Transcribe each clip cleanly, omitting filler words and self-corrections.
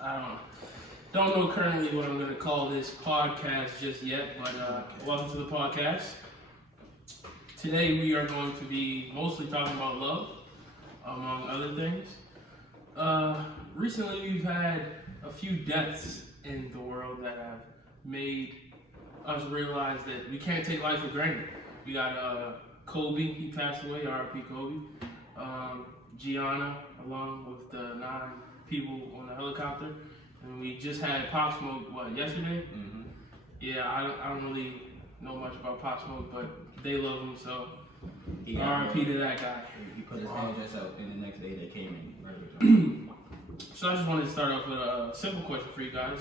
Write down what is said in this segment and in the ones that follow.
I don't know currently what I'm going to call this podcast just yet, but welcome to the podcast. Today we are going to be mostly talking about love, among other things. Recently we've had a few deaths in the world that have made us realize that we can't take life for granted. We got Kobe, he passed away, R.I.P. Kobe. Gianna, along with the 9 people on the helicopter. And we just had Pop Smoke, yesterday? Mm-hmm. Yeah, I don't really know much about Pop Smoke, but they love him, so R.I.P. to that guy. He put his hand just out, and the next day they came in right with him. So I just wanted to start off with a simple question for you guys.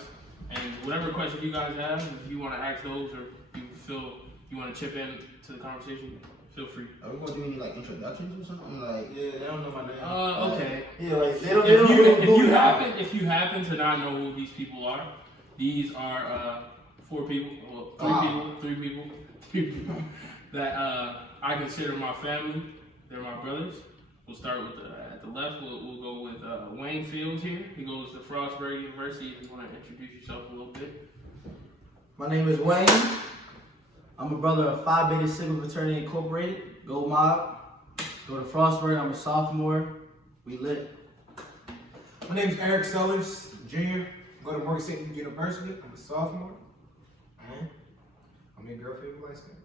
And whatever question you guys have, if you want to ask those or you feel you want to chip in to the conversation, feel free. Are we gonna do any like introductions or something? Yeah, they don't know my name. Okay. Yeah, like they don't know If you happen to not know who these people are, these are 4 people, well, 3 people that I consider my family. They're my brothers. We'll start with at the left. We'll go with Wayne Fields here. He goes to Frostburg University. If you want to introduce yourself a little bit. My name is Wayne. I'm a brother of Phi Beta Sigma Fraternity Incorporated. Go Mob. Go to Frostburg. I'm a sophomore. We lit. My name is Eric Sellers, junior. Go to Morgan State University. I'm a sophomore. And I'm a girlfriend with light skin.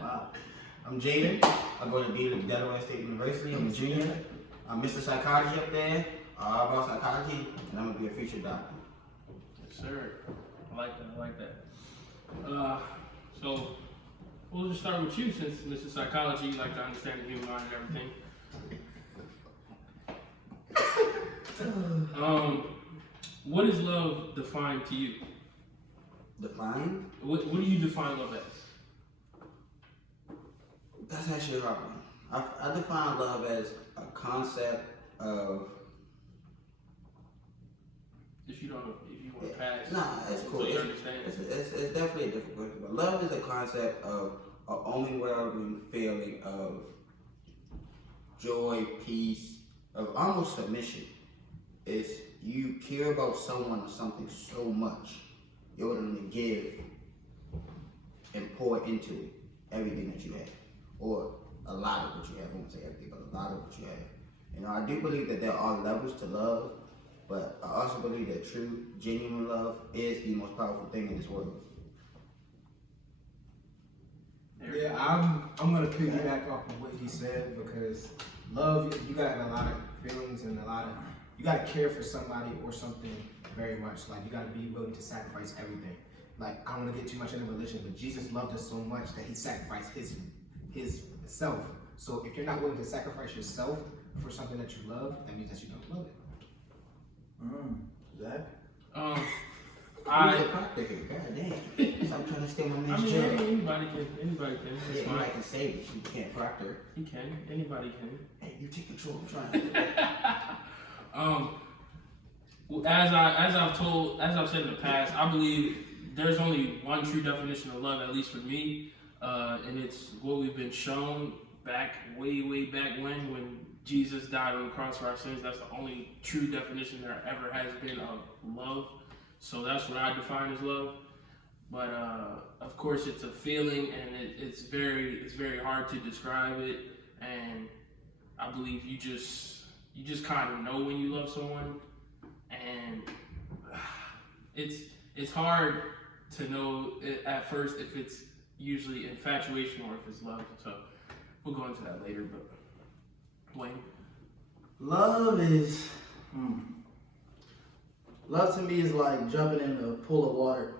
Wow. I'm Jaden. I go to Delaware State University. I'm a junior. I'm Mr. Psychology up there. I about psychology, and I'm gonna be a future doctor. Yes, sir. I like that. So we'll just start with you, since Mr. Psychology, you like to understand the human mind and everything. What is love defined to you? Define? What do you define love as? That's actually a hard one. I define love as a concept of. If you want to pass. Nah, it's cool. So you understand. It's definitely a different question. But love is a concept of an overwhelming feeling of joy, peace, of almost submission. It's you care about someone or something so much, you're willing to give and pour into it everything that you have. Or a lot of what you have. I won't say everything, but a lot of what you have. You know, I do believe that there are levels to love, but I also believe that true, genuine love is the most powerful thing in this world. Yeah, I'm gonna piggyback off of what he said, because love, you gotta have a lot of feelings and you gotta care for somebody or something very much. Like, you gotta be willing to sacrifice everything. Like, I don't want to get too much into religion, but Jesus loved us so much that he sacrificed his self. So if you're not willing to sacrifice yourself for something that you love, that means that you don't love it. Zach? God damn. Stop trying to steal my man's job. Anybody can. It's Yeah, fine. I can say it. You can't proctor. He can. Anybody can. Hey, you take control. I'm trying. As I've said in the past, I believe there's only one true definition of love, at least for me, and it's what we've been shown way back when Jesus died on the cross for our sins. That's the only true definition there ever has been of love. So that's what I define as love. But of course, it's a feeling, and it's very hard to describe it. And I believe you just kind of know when you love someone, and it's hard to know at first if it's usually infatuation or if it's love. So we'll go into that later. But Wayne, Love is. Love to me is like jumping in a pool of water.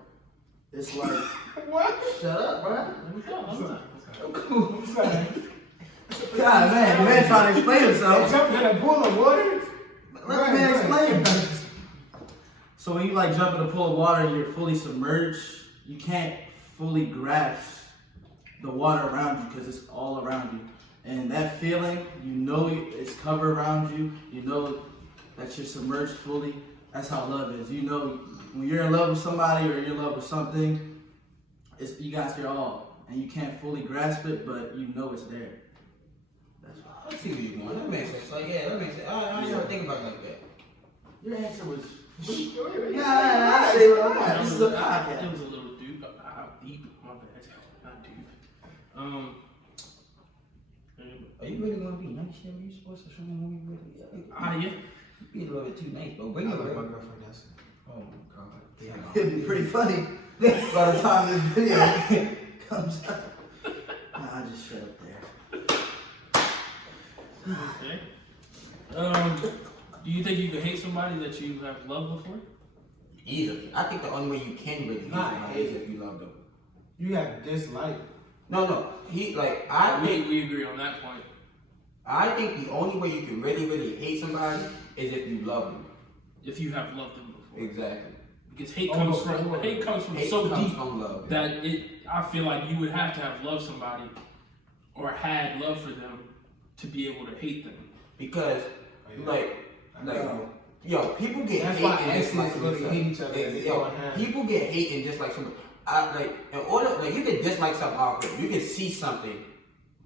It's like. What? Shut up, bro. let me go. I'm sorry. God, man, the man trying to explain himself. Jumping in a pool of water? Let the man explain. So when you like jump in a pool of water and you're fully submerged, you can't fully grasp the water around you because it's all around you. And that feeling, you know it's covered around you. You know that you're submerged fully. That's how love is. You know when you're in love with somebody or you're in love with something, you got your all. And you can't fully grasp it, but you know it's there. I see where you're going. That makes sense. Like, yeah, that makes sense. I didn't ever think about it like that. Your answer was. Yeah, I say what I That want. This was is a It podcast. was a little deep. Deep. My bad. Not deep. Are you really gonna be nice here? Are you supposed to show me when you really? Yeah. You be a little bit too nice, bro. Bring I it love my back. girlfriend dancing. Oh my god. Yeah. It'd be pretty funny by the time this video comes out. Nah, I just shut up there. Okay. Do you think you could hate somebody that you have loved before? Easily. I think the only way you can really hate Not somebody is if you love them. You have dislike. No. I think We agree on that point. I think the only way you can really, really hate somebody is if you love them. If you have loved them before. Exactly. Because hate Oh, comes before. from Hate so comes deep from love. that I feel like you would have to have loved somebody or had love for them to be able to hate them. Because like No. yo, people get That's hate why and exes dislike really themselves. hate each other. They Yo, go hand. people get hate and dislike something. In order, like you can dislike something off rip. You can see something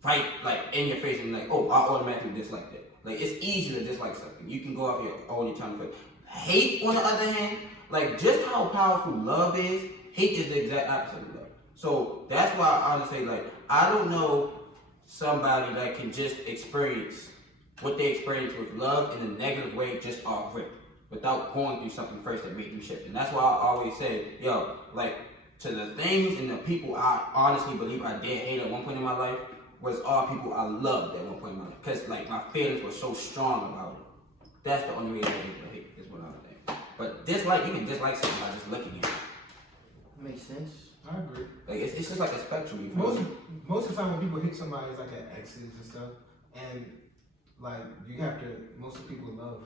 right like in your face and like, oh, I automatically dislike that. Like it's easy to dislike something. You can go off your own tongue. But hate, on the other hand, like just how powerful love is, hate is the exact opposite of love. So that's why I honestly like I don't know somebody that can just experience what they experience with love in a negative way just off rip without going through something first that made them shift. And that's why I always say, yo, like to the things and the people I honestly believe I did hate at one point in my life was all people I loved at one point in my life. Because like my feelings were so strong about it. That's the only reason I hate is what I would think. But dislike, you can dislike something by just looking at it. Makes sense. I agree. Like it's just like a spectrum. You feel me? Most of the time when people hate somebody, it's like at exes and stuff. And like you have to, most of the people love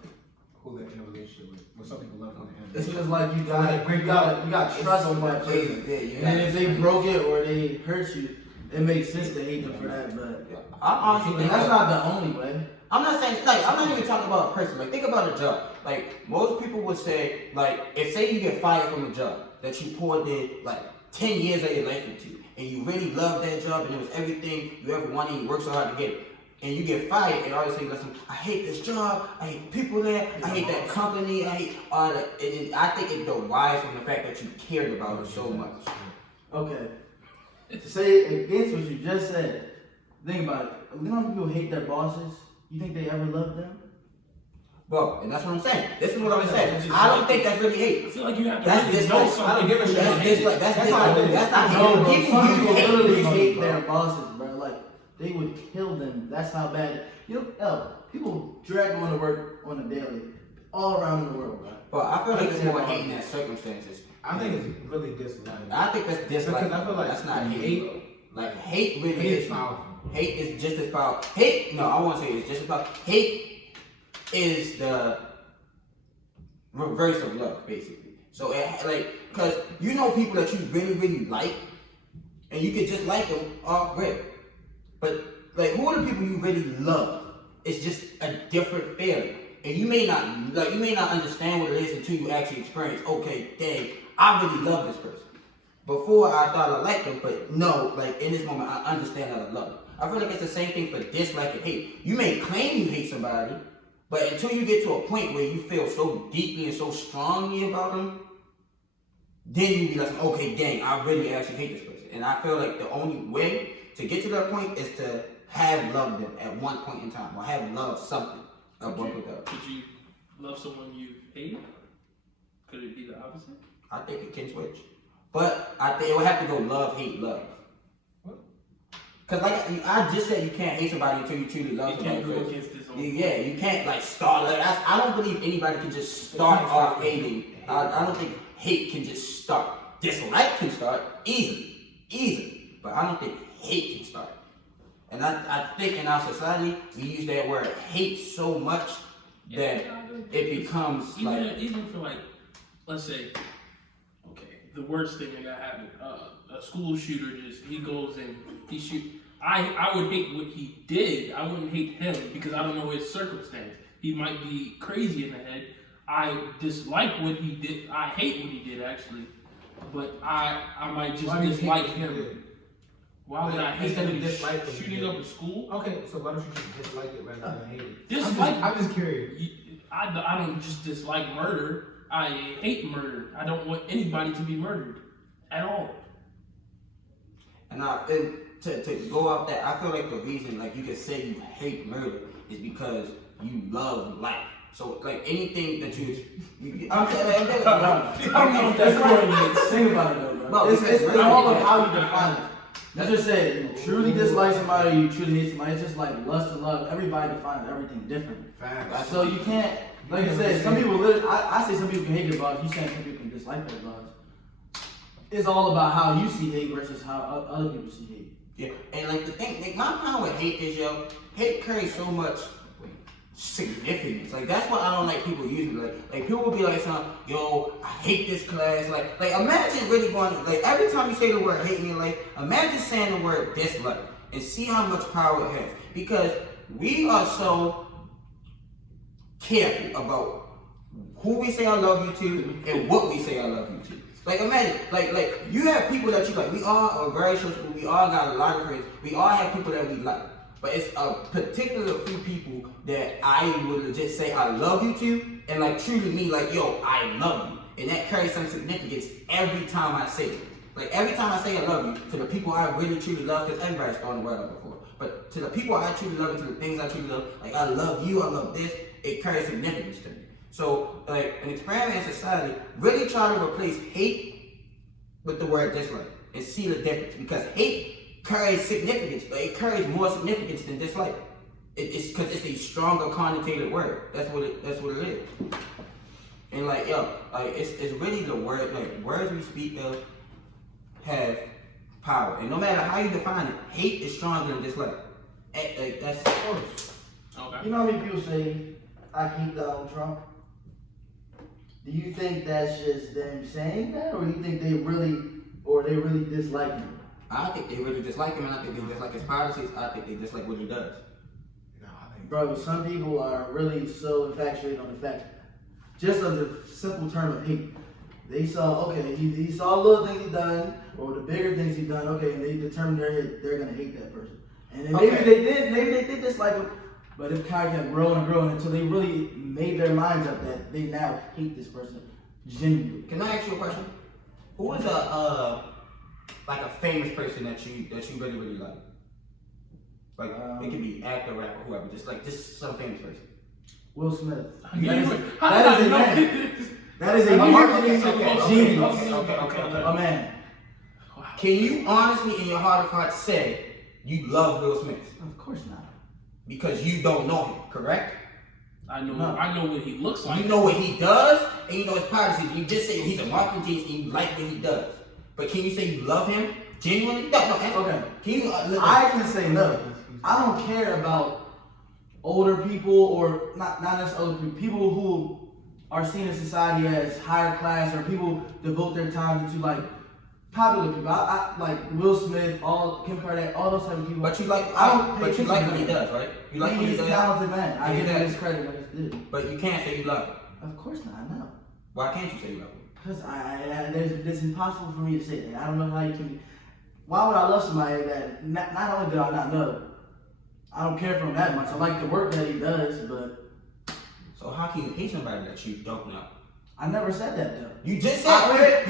who they're in a relationship with. Well, some people love who they're in a It's relationship just like you got trust in that person. Yeah, you And then if they gotta- broke it or they hurt you, it makes sense to hate them for that. But Yeah, I honestly think that's not the only way. I'm not saying like I'm not even talking about a person. Like think about a job. Like most people would say, like if say you get fired from a job that you poured in like 10 years of your life into, and you really loved that job and it was everything you ever wanted, and you worked so hard to get it, and you get fired, and all you say, listen, I hate this job, I hate the people there, I hate that company, I hate all that. And I think it derives from the fact that you cared about it so much. Okay. To say against what you just said, think about it. You know how people hate their bosses? You think they ever loved them? Bro, and that's what I'm saying. This is what I'm saying. I don't think that's really I hate. feel like you have to That's really dislike. know something. give a shit. That's dislike. That's That's dislike. not- That's not No, hate. bro. People Some use people hate literally bro. hate their bosses, bro. Like they would kill them. That's how bad. People drag them to work on a daily, all around the world, bro. But I feel like it's more hating than circumstances. I think it's really dislike. I think that's dislike. Because I feel like that's not hate. hate- Bro. Like hate really Hate is is powerful. Hate is just as powerful. Hate, no, I won't say it's just as powerful. Hate is the reverse of love, basically. So like, cause you know people that you really, really like, and you can just like them off rip. But like, who are the people you really love? It's just a different feeling, and you may not understand what it is until you actually experience. Okay, dang, I really love this person. Before I thought I liked them, but no, like in this moment I understand that I love them. I feel like it's the same thing for dislike and hate. You may claim you hate somebody, but until you get to a point where you feel so deeply and so strongly about them, then you be like, okay, dang, I really actually hate this person. And I feel like the only way to get to that point is to have loved them at one point in time, or have loved something at one point in time. Could you love someone you hated? Could it be the opposite? I think it can switch. But I think it would have to go love, hate, love. Cause like I just said, you can't hate somebody until you truly love You somebody. can't go first. against this. Yeah, you can't like start. Like, I don't believe anybody can just start off hating. I don't think hate can just start. Dislike can start easily. But I don't think hate can start. And I think in our society we use that word hate so much that it becomes like even for like, let's say, okay, the worst thing that got happened, a school shooter he goes and he shoot. I would hate what he did. I wouldn't hate him because I don't know his circumstance. He might be crazy in the head. I dislike what he did. I hate what he did actually, but I might just Why do you dislike hate what he him. did? Why would I hate Instead of him dislike what he shooting did. up a school? Okay, so why don't you just dislike it rather than hate it? Dislike. I'm just curious. I don't just dislike murder. I hate murder. I don't want anybody to be murdered at all. And to go off that, I feel like the reason, like you could say you hate murder is because you love life. So like anything that I'm saying, I don't know if that's correlates. Think about it though, bro. It's all of how you define it. You just said you truly dislike somebody, you truly hate somebody. It's just like lust and love. Everybody defines everything differently. Facts. So you can't, like I said, some people literally, I say some people can hate their blogs. You saying some people can dislike their blogs. It's all about how you see hate versus how other people see hate. yeah. And like the thing, like my problem with hate is hate carries so much significance. Like that's why I don't like people using it. Like people will be like, yo, I hate this class. Like imagine really going like every time you say the word hate in your life, imagine saying the word dislike and see how much power it has. Because we are so careful about who we say I love you to and what we say I love you to. Like imagine, like you have people that you like. We all are very social. We all got a lot of friends. We all have people that we like. But it's a particular few people that I would legit say I love you to, and like truly mean like, yo, I love you. And that carries some significance every time I say it. Like every time I say I love you, to the people I really truly love, because everybody's thrown the word out before. But to the people I truly love and to the things I truly love, like I love you, I love this, it carries significance to me. So like an experiment in society, really try to replace hate with the word dislike and see the difference. Because hate carries significance, but it carries more significance than dislike. It's because it's a stronger connotated word. That's what it is. And like it's really the word. Like words we speak of have power, and no matter how you define it, hate is stronger than dislike. That's of course. Okay. You know how many people say, I hate Donald Trump? Do you think that's just them saying that, or do you think they really dislike him? I think they really dislike him, and I think they dislike his policies. I think they dislike what he does. No, I think. Bro, some people are really so infatuated on the fact, just on the simple term of hate. They saw, okay, he saw little things he done, or the bigger things he done, okay, and they determined they're gonna hate that person. And then maybe they did dislike him, but it kind of kept growing and growing until they really made their minds up that they now hate this person genuinely. Can I ask you a question? Who is a famous person that you really really like? Like it could be actor, rapper, whoever. Just some famous person. Will Smith. That is a marketing genius. Okay. A man. Can you honestly, in your heart of hearts, say you love Will Smith? Of course not. Because you don't know him, correct? I know what he looks like. You know what he does, and you know his policies. You just say he's a marketing genius, and you like what he does. But can you say you love him genuinely? No. Okay. Can you? I can say no. I don't care about older people, or not necessarily older people who are seen in society as higher class, or people devote their time into like popular people. I like Will Smith, Kim Kardashian, all those type of people. But you like, but you like what he does, right? You like what he He's does. a talented man. I give him Exactly. his credit. I just did. But you can't say you love him. Of course not. No. Why can't you say you love him? Because it's impossible for me to say that. I don't know how you can. Why would I love somebody that not only do I not know, I don't care for him that much. I like the work that he does, but So how can you hate somebody that you don't know? I never said that though. You just said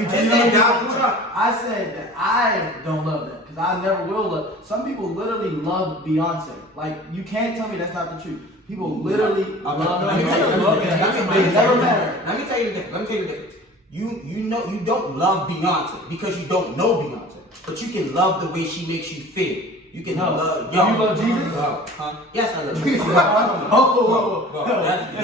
Donald Trump. I said that I don't love that because I never will love. Some people literally love Beyonce. Like you can't tell me that's not the truth. People literally love Let me tell you the difference. They never met Let me tell you the difference. You know you don't love Beyonce because you don't know Beyonce, but you can love the way she makes you feel. You can love. You love Jesus? Yes, I love Jesus.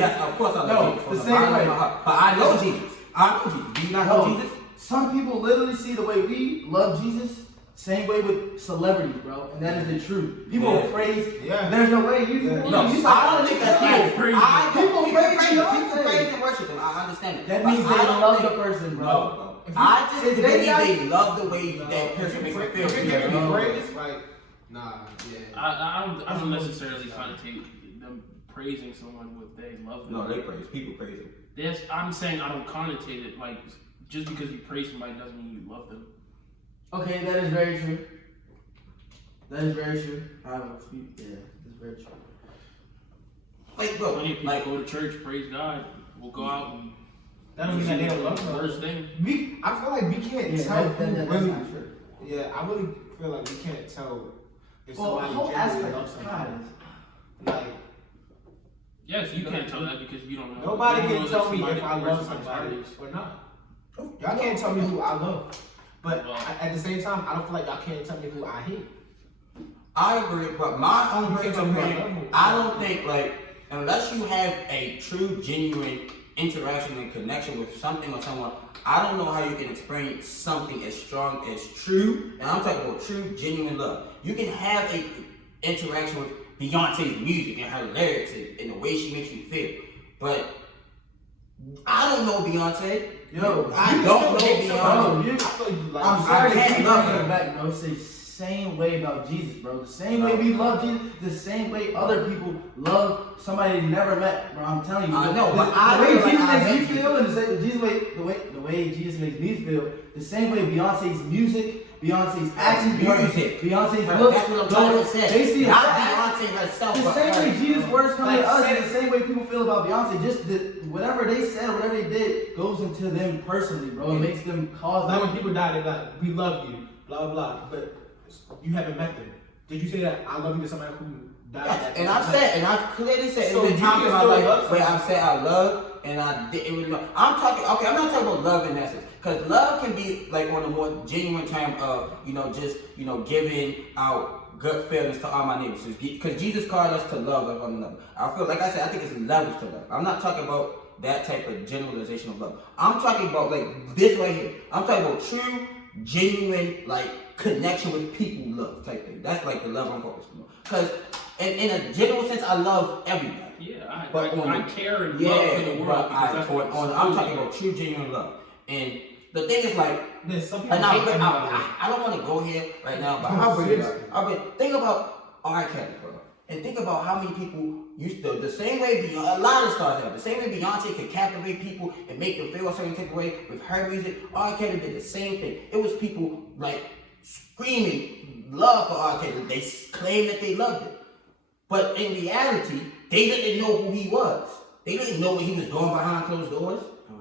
Yes, of course I love Jesus. The same way. But I know Jesus. I know Jesus. Do you not know Jesus? Some people literally see the way we love Jesus, same way with celebrities, bro, and that is the truth. People praise. Yeah. There's no way you. No, I don't think that's People praise people praise Beyonce. People praise and worship him. I understand it. That But means they I don't love think- the person, bro. No. I just believe they love the way that If person you makes if me you feel. give me No. praise, like, nah, yeah. I don't necessarily connotate them praising someone with they love them. No, they praise. People praise him. I'm saying I don't connotate it like just because you praise somebody doesn't mean you love them. Okay, that is very true. That is very true. Yeah, that's very true. Like, bro, Plenty of people like, go to church, praise God, will go out and That don't mean that they don't love her. worst thing. I feel like we can't Yeah, tell that's who really. not true. Yeah, I really feel like we can't tell if Well, the somebody whole genuinely aspect loves of somebody. God is Like Yes, you can't tell that because you don't know. nobody You don't can know tell me somebody if I who love works with somebody charities. or not. Y'all can't tell me who I love, but Well- at the same time, I don't feel like y'all can't tell me who I hate. I agree, but my own You can't personal tell me opinion, what I I love. don't think like unless you have a true, genuine interaction and connection with something or someone, I don't know how you can experience something as strong as true, and I'm talking about true, genuine love. You can have a interaction with Beyonce's music and her lyrics and the way she makes you feel, but I don't know Beyonce. Yo, I you don't know still- Beyonce. Bro, I feel you like I'm I sorry, can't keep love loving her back, bro. It's the same way about Jesus, bro. The same way we love Jesus, the same way other people love somebody they never met, bro. I'm telling you. I know, the, but the I way feel like Jesus I makes me met feel, and the way Jesus makes me feel, the same way Beyonce's music, Beyonce's actions, Music. Beyonce's Bro, looks, that's what I'm trying to say. they see Not her Beyonce herself, the but same her. way Jesus' words come Like, to us, say- is the same way people feel about Beyonce. Just whatever they said, whatever they did, goes into them personally, bro. It makes them cause Like them. when people die, they're like, "We love you," blah blah blah. But you haven't met them. Did you say that I love you to somebody who died? Yes, and I've clearly said So it's been you times in can my still life love where somebody. I've said I love and I didn't really love. I'm talking about love in essence. Because love can be like on a more genuine term of, just, giving out good feelings to all my neighbors. Because Jesus called us to love one another. I feel, like I said, I think it's levels to love. I'm not talking about that type of generalization of love. I'm talking about like this right here. I'm talking about true, genuine, like connection with people love type thing. That's like the love I'm focusing on. Because in a general sense, I love everybody. Yeah, But I on- care and Yeah, love for the world but because that's what I'm talking about true, genuine love. And the thing is like, There's some people and hate everybody. I don't want to go here right now, but No, I'll bring it up. seriously. Think about R. Kelly, bro. And think about how many people used to, the same way a lot of stars have, the same way Beyonce could captivate people and make them feel a certain type of way with her music, R. Kelly did the same thing. It was people like screaming love for R. Kelly. They claimed that they loved it. But in reality, they didn't know who he was. They didn't know what he was doing behind closed doors.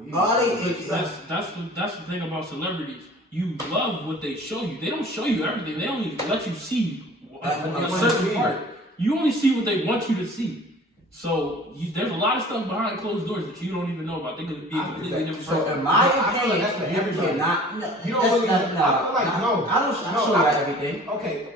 That's the thing about celebrities. You love what they show you. They don't show you everything. They only let you see a certain part. You only see what they want you to see. So there's a lot of stuff behind closed doors that you don't even know about. They could be a completely different So person. in my I feel like opinion, that's for you everybody. cannot. You don't really- I feel like, no. I don't No, show I- you everything. Okay,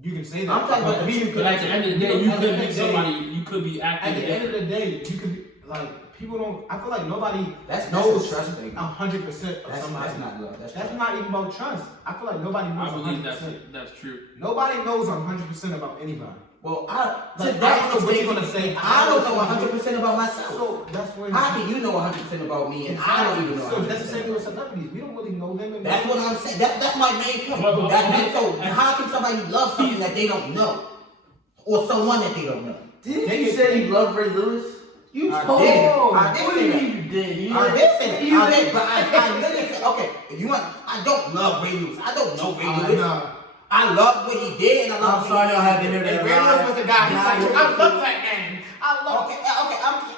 you can say that. I'm talking about but the people. But at the end of the day, you At the could end be of the day- somebody. You could be At acting the end different. of the day, you can be like people don't. I feel like nobody That's knows trust thing. 100% of That's somebody. not love. That's That's trust. not even about trust. I feel like nobody knows I believe 100%. that's true. Nobody knows 100% about anybody. Well, Like, to I that don't know what extent, you're gonna say. I don't know 100% about myself. So that's where. How can you know 100% about me and I don't even know? So that's the 100% same thing with celebrities. We don't really know them. And That's what I'm saying. That's my main point. Well, So how can somebody love something that they don't know, or someone that they don't know? Didn't you say you love Ray Lewis? You I told. did. I did What say do you that. mean you did? You I did say that. You I did. did, but I literally said, okay, if you want, I don't love Ray Lewis. I don't know Ray Lewis. Nah. I love what he did, and I love. I'm sorry y'all had to hear that. And Ray Lewis was the guy. He's like, Yeah. I love that man. I love. Okay.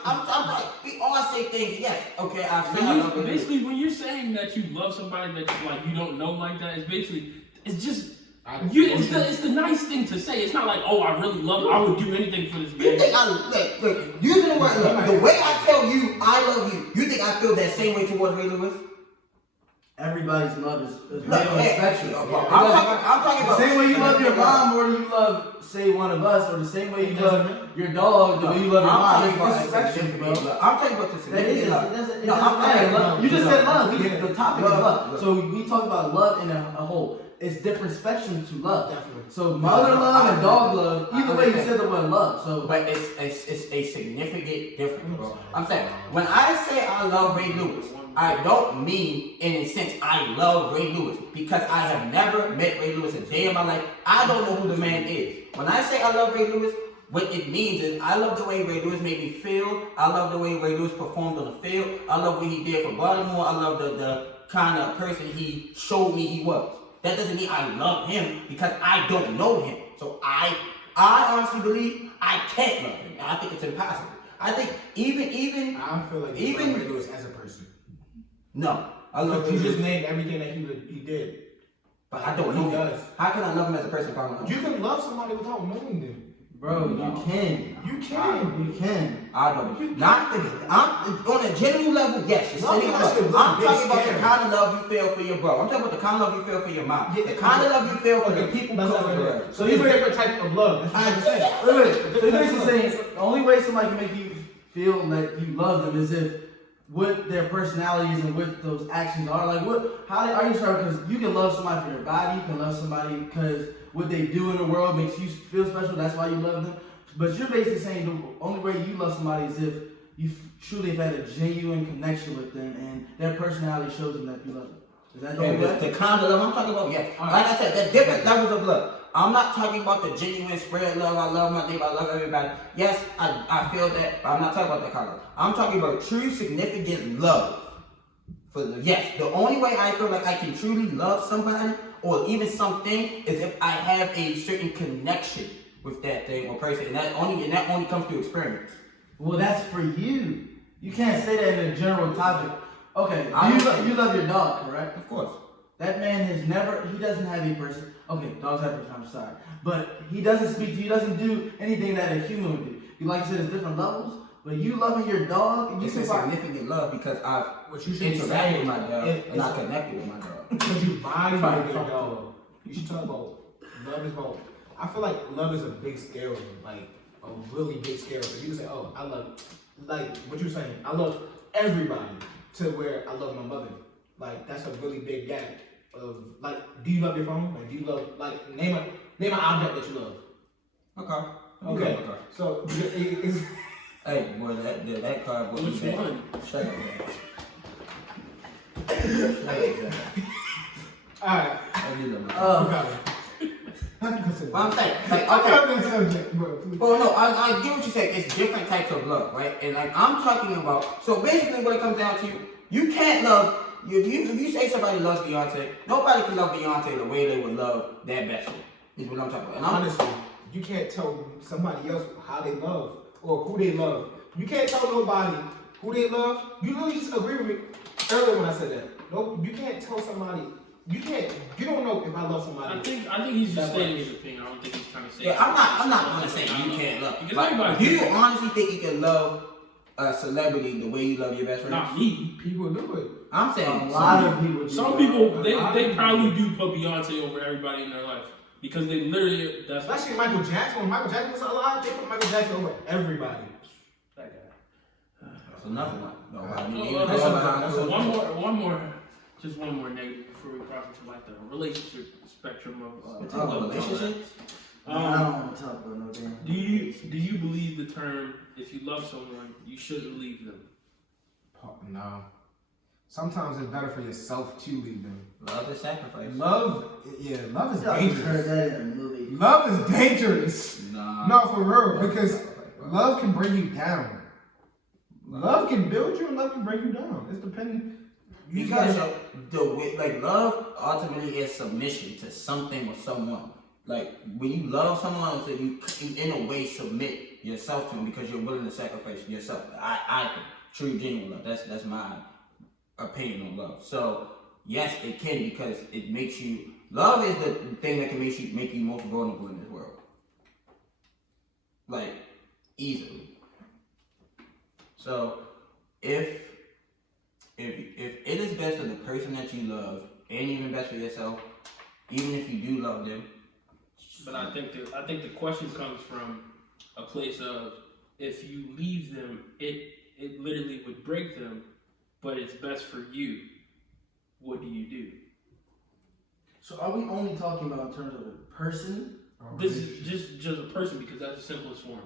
I'm we all say things. Yes. Okay. I feel When I love Ray Lewis. basically, when you're saying that you love somebody that you don't know like that, it's just. It's the nice thing to say. It's not like, oh, I really love it. I would do anything for this You man. think look, using the word love, the way I tell you I love you, you think I feel that same way towards Ray Lewis? Everybody's love is Look, way on the hey, spectrum. I'm talking The about same way you love your mom more than you love, say, one of us, or the same way you love your dog, the way you love your mom. It's a spectrum, bro. I'm talking about this. That is, it love. doesn't, it No, doesn't matter. Love. You just said love. Yeah. The topic Love. is love. So we talk about love in a whole. It's different spectrums to love. Definitely. So mother love and dog love. Either way, you said the word love. So But it's a significant difference, bro. I'm saying when I say I love Ray Lewis, I don't mean in a sense I love Ray Lewis because I have never met Ray Lewis a day in my life. I don't know who the man is. When I say I love Ray Lewis, what it means is I love the way Ray Lewis made me feel. I love the way Ray Lewis performed on the field. I love what he did for Baltimore. I love the kind of person he showed me he was. That doesn't mean I love him because I don't know him. So I honestly believe I can't love him. I think it's impossible. I think even I don't feel like you even- love Ray Lewis as a person. no. I love You him. just named everything that he did. But I don't He know him. does. How can I love him as a person if I don't know You him? can love somebody without knowing them. Bro, No. you can. You can. You can. I don't. Not I'm on a general level. Yes, you're No, saying that love. shit I'm look talking about the scary. kind of love you feel for your bro. I'm talking about the kind of love you feel for your mom. Yeah, The kind of love you feel for the people that's close what to I'm her. saying. So these are different types of love. That's what I'm saying. Wait. So you're basically saying the only way somebody can make you feel that you love them is if what their personalities and what those actions are. Like how are you starting? Because you can love somebody for their body. You can love somebody because what they do in the world makes you feel special. That's why you love them. But you're basically saying the only way you love somebody is if you truly have had a genuine connection with them and their personality shows them that you love them. Is that the And only way? the kind of love I'm talking about, yeah. Like I said, there's different levels of love. I'm not talking about the genuine spread love. I love my neighbor. I love everybody. Yes, I feel that, but I'm not talking about that kind of love. I'm talking about true significant love. The only way I feel like I can truly love somebody or even something is if I have a certain connection with that thing or person, and that only comes through experience. Well, that's for you. You can't say that in a general topic. Okay, you love your dog, correct? Of course. That man he doesn't have a person. Okay, dogs have person, I'm sorry. But he doesn't speak to you, he doesn't do anything that a human would do. You like you said, it's different levels, but you loving your dog, and you It's can a find significant love because I've What you should be interacted saying with my dog is- and I connected with my dog. Because you vibe with your dog. You should talk about love is about. I feel like love is a big scale, like a really big scale. So you can say, oh, I love, like what you're saying, I love everybody to where I love my mother. Like that's a really big gap of like, do you love your phone? Like do you love like name an object that you love? Okay. Okay. So it's Hey, boy, that card was Which bad. one? Shut up, man. Shut up, man. alright. I do love my Oh. dog. But I'm saying, like, I okay. love that subject, bro. Please. Well, no, I get what you're saying. It's different types of love, right? And like I'm talking about, so basically what it comes down to, you can't love. If you say somebody loves Beyonce, nobody can love Beyonce the way they would love their best friend. Is what I'm talking about. And Honestly, you can't tell somebody else how they love or who they love. You can't tell nobody who they love. You really just agree with me earlier when I said that. No, you can't tell somebody. You don't know if I love somebody. I think he's just That stating way. his opinion. I don't think he's trying to say. Yeah, I'm not gonna say you can't love. Because Like, everybody. do you honestly think you can love a celebrity the way you love your best friend? Not me. People do it. I'm saying A lot of people do. Some that. people they probably do put Beyonce over everybody in their life because they literally that's Especially Michael Jackson. When Michael Jackson was alive, they put Michael Jackson over everybody. that guy. So nothing. No, I mean, Oh, even that's though something. I'm That's cool. just one more negative before we cross into like the relationship spectrum of We're talking about relationships. I don't want to talk about no damn. Do you believe the term if you love someone you shouldn't leave them? No. Sometimes it's better for yourself to leave them. Love is sacrifice. Love is I just heard dangerous. that in a movie. Love is dangerous. Nah. No, for real, Love is because sacrifice, bro. love can bring you down. Love can build you and love can bring you down. It's depending. You Because gotta, like love ultimately is submission to something or someone. Like when you love someone, so you in a way submit yourself to them because you're willing to sacrifice yourself. I think true genuine love. That's my opinion on love. So yes, it can because it makes you. Love is the thing that can make you most vulnerable in this world. Like easily. So if it is best for the person that you love, and even best for yourself, even if you do love them. But I think the question comes from a place of if you leave them, it literally would break them, but it's best for you. What do you do? So are we only talking about in terms of a person? This is just a person because that's the simplest form.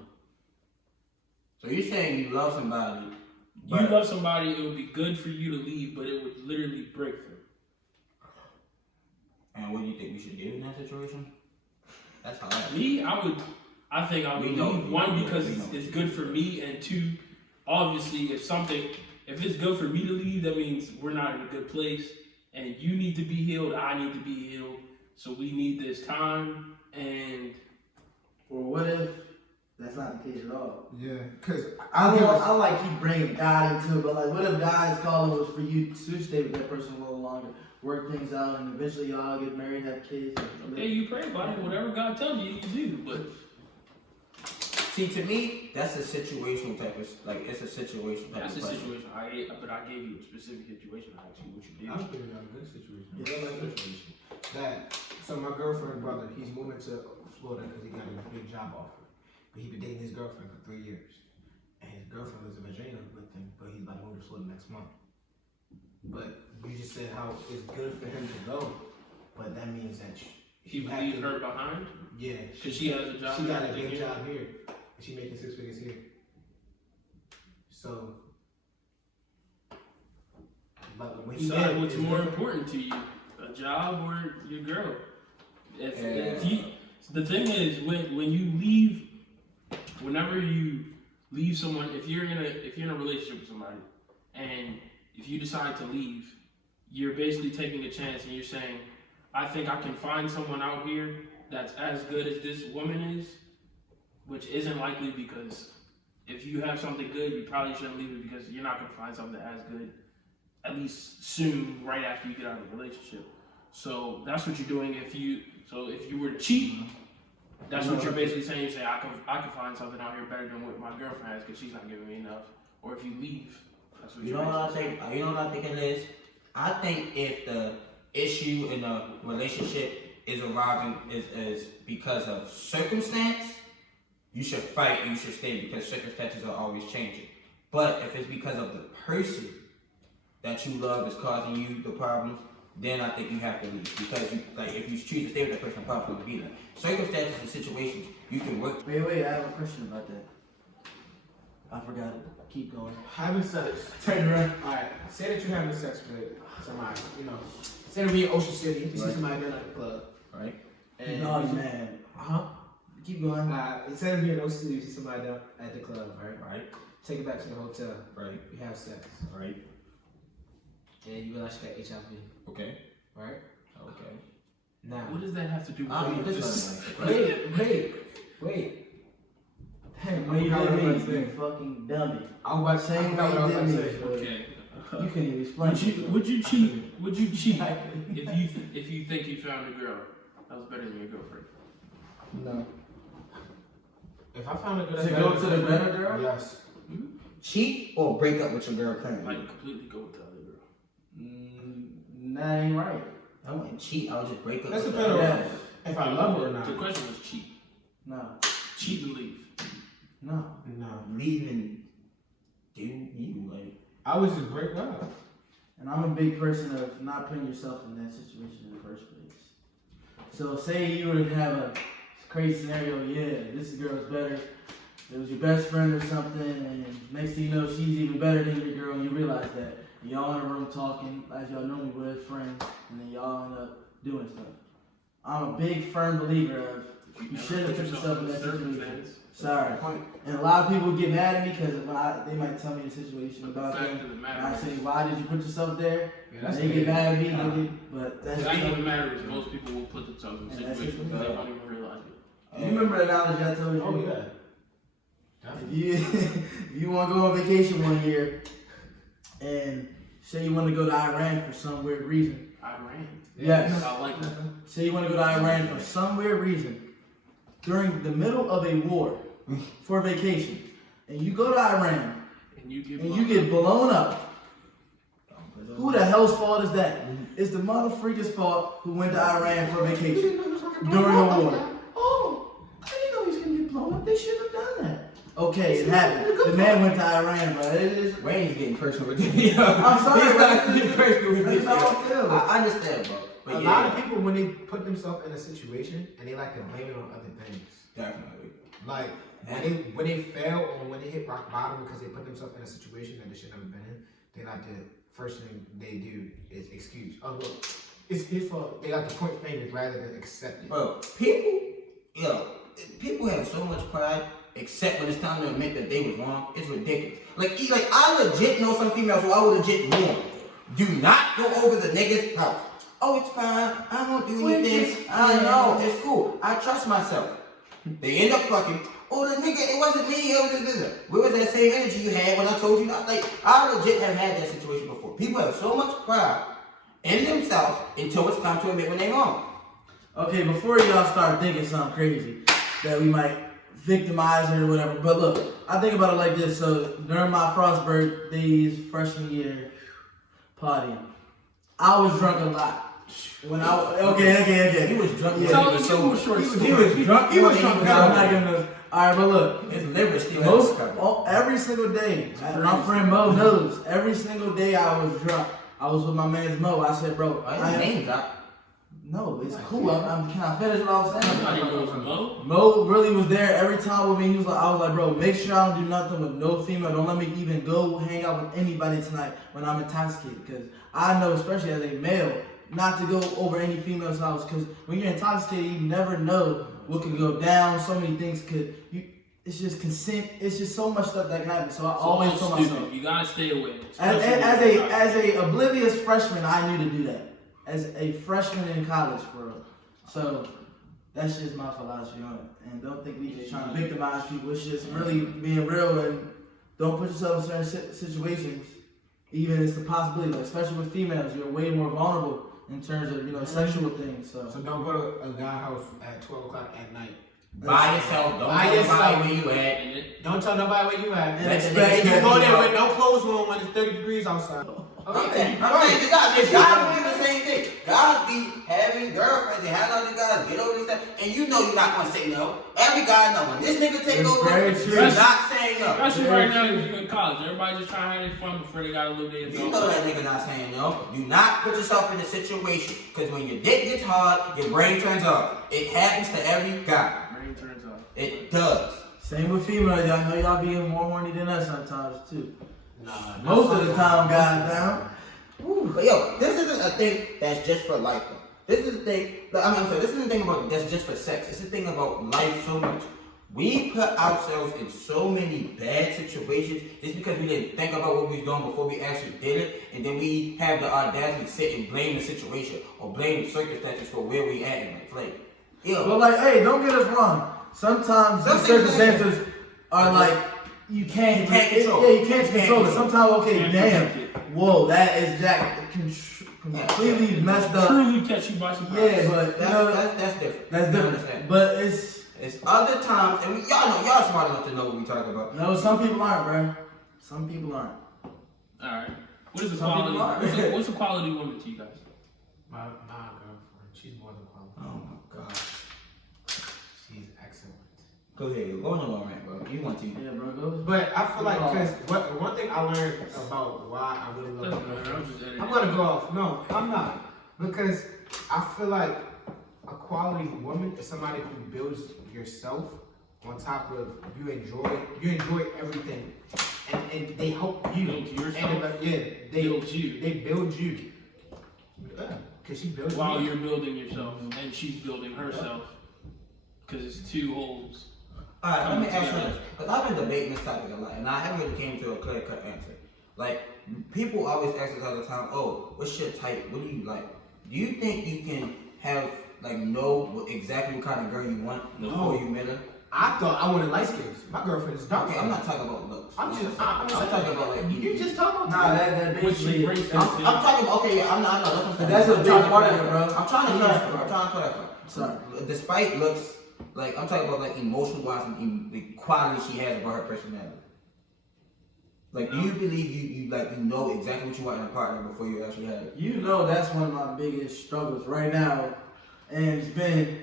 So you're saying you love somebody, You but love somebody, it would be good for you to leave, but it would literally break them. and what do you think we should do in that situation? That's how I Me, I think I would We know, leave. we One, know, because we know. it's good for me, and two, obviously, if it's good for me to leave, that means we're not in a good place, and you need to be healed, I need to be healed, so we need this time, and Or what if That's not the case at all. Yeah, because I like keep bringing God into it, but like, what if God's calling was for you to stay with that person a little longer, work things out, and eventually y'all get married, have kids? Okay, you pray about it. Whatever God tells you, you do. But See, to me, that's a situational type of, like, it's a situation type that's of a question. situation. But I gave you a specific situation. I asked you what you did. I'm figuring out a good situation. Real life situation. So my girlfriend's brother, he's moving to Florida because he got a big job offer. But he's been dating his girlfriend for 3 years. And his girlfriend lives in Virginia with him, but he's about to move to Florida next month. But you just said how it's good for him to go, but that means that He you have leave to- her behind Yeah, because she has a job. she got a and big everything. job here, and she making 6 figures here. So, but when he Decide did, what's it's more different. important to you, a job or your girl. If Yeah. you, the thing is, when you leave, whenever you leave someone, if you're in a relationship with somebody, and if you decide to leave, you're basically taking a chance, and you're saying, I think I can find someone out here that's as good as this woman is, which isn't likely because if you have something good, you probably shouldn't leave it because you're not going to find something as good, at least soon, right after you get out of the relationship. So that's what you're doing. If you were to cheat, that's what you're basically saying. You say, I can find something out here better than what my girlfriend has because she's not giving me enough. Or if you leave, that's what You you're know what I basically think? You know what I think it is? I think if the issue in a relationship is arriving is because of circumstance, you should fight and you should stay because circumstances are always changing. But if it's because of the person that you love is causing you the problems, then I think you have to leave. Because if you choose to stay with that person, the problem's going to be there. Circumstances and situations, you can work. Wait, I have a question about that. I forgot it. Keep going. Having sex. Turn around. Alright, say that you're having sex with somebody, say that we in Ocean City, you see Right. somebody there at the club. Right? And Naughty man. Uh-huh. Keep going. Say that we in Ocean City, you see somebody there at the club, right? Right? Take it back to the hotel. Right? We have sex. Right? And you realize you got HIV, Okay? right? Okay. Now. What does that have to do with I don't know, what you this just is Wait. Damn, What you I forgot what I was did about to me, you say. fucking dummy. I was about to say, I Same forgot what I was about to way say. you did me. Okay. You couldn't even explain. Would you cheat? Would you cheat if you think you found a girl that was better than your girlfriend? No. If I found a good To go to the better girl? Yes. Cheat or break up with your girl currently? Like completely go with the other girl. That ain't right. I wouldn't cheat, I would just break up That's with a her. better Yes. If I love her or not. The question was cheat. No. Cheat and leave. No. No. Leave and do you, like. I would just break up. And I'm a big person of not putting yourself in that situation in the first place. So say you were to have a crazy scenario, yeah, this girl's better. It was your best friend or something, and next thing you know, she's even better than your girl, and you realize that. Y'all in a room talking, as y'all normally would as friends, and then y'all end up doing stuff. I'm a big, firm believer of you shouldn't put yourself in that situation. Sorry. And a lot of people get mad at me because they might tell me the situation But the about fact them. of the And matter I is, say, why did you put yourself there? Yeah, And they get mad at me, but the that's fact of the matter is most people will put themselves in And that's situations it. they don't even realize it. You remember the analogy I told you? Oh, yeah. If you if you want to go on vacation one year, and say you want to go to Iran for some weird reason. Iran. Yes. I like that. Say you want to go to Iran for some weird reason during the middle of a war for vacation, and you go to Iran And you get and you get blown up. Who the hell's fault is that? It's the motherfucker's fault who went to Iran for vacation during a war. Oh, I didn't know he was gonna get blown up. They shouldn't have done that. Okay, it happened. The man went to Iran, but it is. Wayne's getting personal with this. I'm sorry, He's not bro. getting personal with this. That's how I feel. I understand, bro. But A yeah, lot of people, when they put themselves in a situation, and they like to blame it on other things. definitely. Like, when they fail or when they hit rock bottom because they put themselves in a situation that they should never been in, they like to, first thing they do is excuse. Oh, look, it's his fault. They like to point fingers rather than accept it. Bro, people have so much pride, except when it's time to admit that they was wrong. It's ridiculous. Like I legit know some females who I would legit warn. Do not go over the nigga's house. Oh, it's fine. I won't do anything. I know. It's cool. I trust myself. They end up fucking. oh, the nigga, it wasn't me. It was this. Where was that same energy you had when I told you not? Like, I legit have had that situation before. People have so much pride in themselves until it's time to admit when they're wrong. Okay, before y'all start thinking something crazy that we might victimize her or whatever, but look, I think about it like this. So during my Frostburg days, freshman year, partying, I was drunk a lot. When I okay. He was drunk. Yeah, Tell he was us so your short he was story. drunk. He was more drunk. than I'm not giving those. All right, but look, his liver still most has covered. every single day, my friend Mo knows. Every single day I was drunk. I was with my man's Mo. I said, bro, I name drop. no, it's cool. Can I finish what I was saying? Nobody knows Mo. Mo really was there every time with me. He was like, I was like, bro, make sure I don't do nothing with no female. Don't let me even go hang out with anybody tonight when I'm intoxicated. Because I know, especially as a male, not to go over any female's house. Because when you're intoxicated, you never know what could go down. So many things could. It's just consent. It's just so much stuff that can happen. So I always It's told stupid. myself. You gotta stay away. As a oblivious freshman, I knew to do that. As a freshman in college, for real. So that's just my philosophy on it. And don't think we just trying to victimize people. It's just really being real and don't put yourself in certain situations. Even it's the possibility, like, especially with females, you're way more vulnerable in terms of sexual things. So So don't go to a guy's house at 12 o'clock at night. By yourself. Don't By tell yourself. nobody where you at. Don't tell nobody where you at. And And expect you that go you there know. with no clothes on when it's 30 degrees outside. I'm saying the guys do the same thing. Guys be having girlfriends and having other guys get over this stuff, and you know you're not gonna say no. Every guy know when this nigga take It's over, very you're true. not saying no. Especially right now, if you're in college, everybody just trying to have their fun before they gotta live their You know that nigga not saying no. Do not put yourself in a situation, because when your dick gets hard, your brain turns off. It happens to every guy. Brain turns off. It does. same with females. Y'all know y'all being more horny than us sometimes too. Nah, Most of the time, goddamn. But yo, this isn't a thing that's just for life though. This is a thing, I'm sorry, this isn't a thing about that's just for sex. It's a thing about life so much. We put ourselves in so many bad situations just because we didn't think about what we was doing before we actually did it, and then we have the audacity to sit and blame the situation or blame the circumstances for where we at in life. Like, yo, But like, hey, don't get us wrong. Sometimes the circumstances are like you can't control. Yeah, you can't control it. Sometimes, okay, Can't damn, predict it. whoa, that is completely messed up. Truly catch you by surprise. Yeah, but that's different. that's I different. understand. But it's It's other times, and y'all smart enough to know what we talking about. no, some people aren't, bro. Some people aren't. Alright. What is the Some quality? people are. What's a quality woman to you guys? My girlfriend, she's more than qualified. Oh my god. She's excellent. Go ahead, go on a long rant, bro. You want to. Yeah, bro. Go. But I feel like, because one thing I learned about why I really love my Doesn't matter, girlfriend, I'm just editing. I'm gonna go off. No, I'm not. Because I feel like a quality woman is somebody who builds yourself on top of you enjoy everything. And they help you. Build yourself? They Build you. They build you. Yeah, because she builds While you. you're building yourself and she's building herself. Because it's two holes. Alright, let me ask you this. Because I've been debating this topic a lot, and I haven't really came to a clear-cut answer. Like, people always ask us all the time, oh, what's your type? What do you like? Do you think you can have, know exactly what kind of girl you want before you met her? I thought I wanted light skins. My girlfriend is dark. Okay, I'm not talking about looks. I'm talking about, like, You just talking about Nah, that What she basically. brings I'm talking about, okay, yeah, I know, that's what I'm saying. That's a I'm big trying to part of clarify. it, bro. I'm trying to clarify. Sorry. Despite looks, I'm talking about, emotional wise and the quality she has about her personality. Like, do you believe you know exactly what you want in a partner before you actually have it? You know that's one of my biggest struggles right now, and it's been,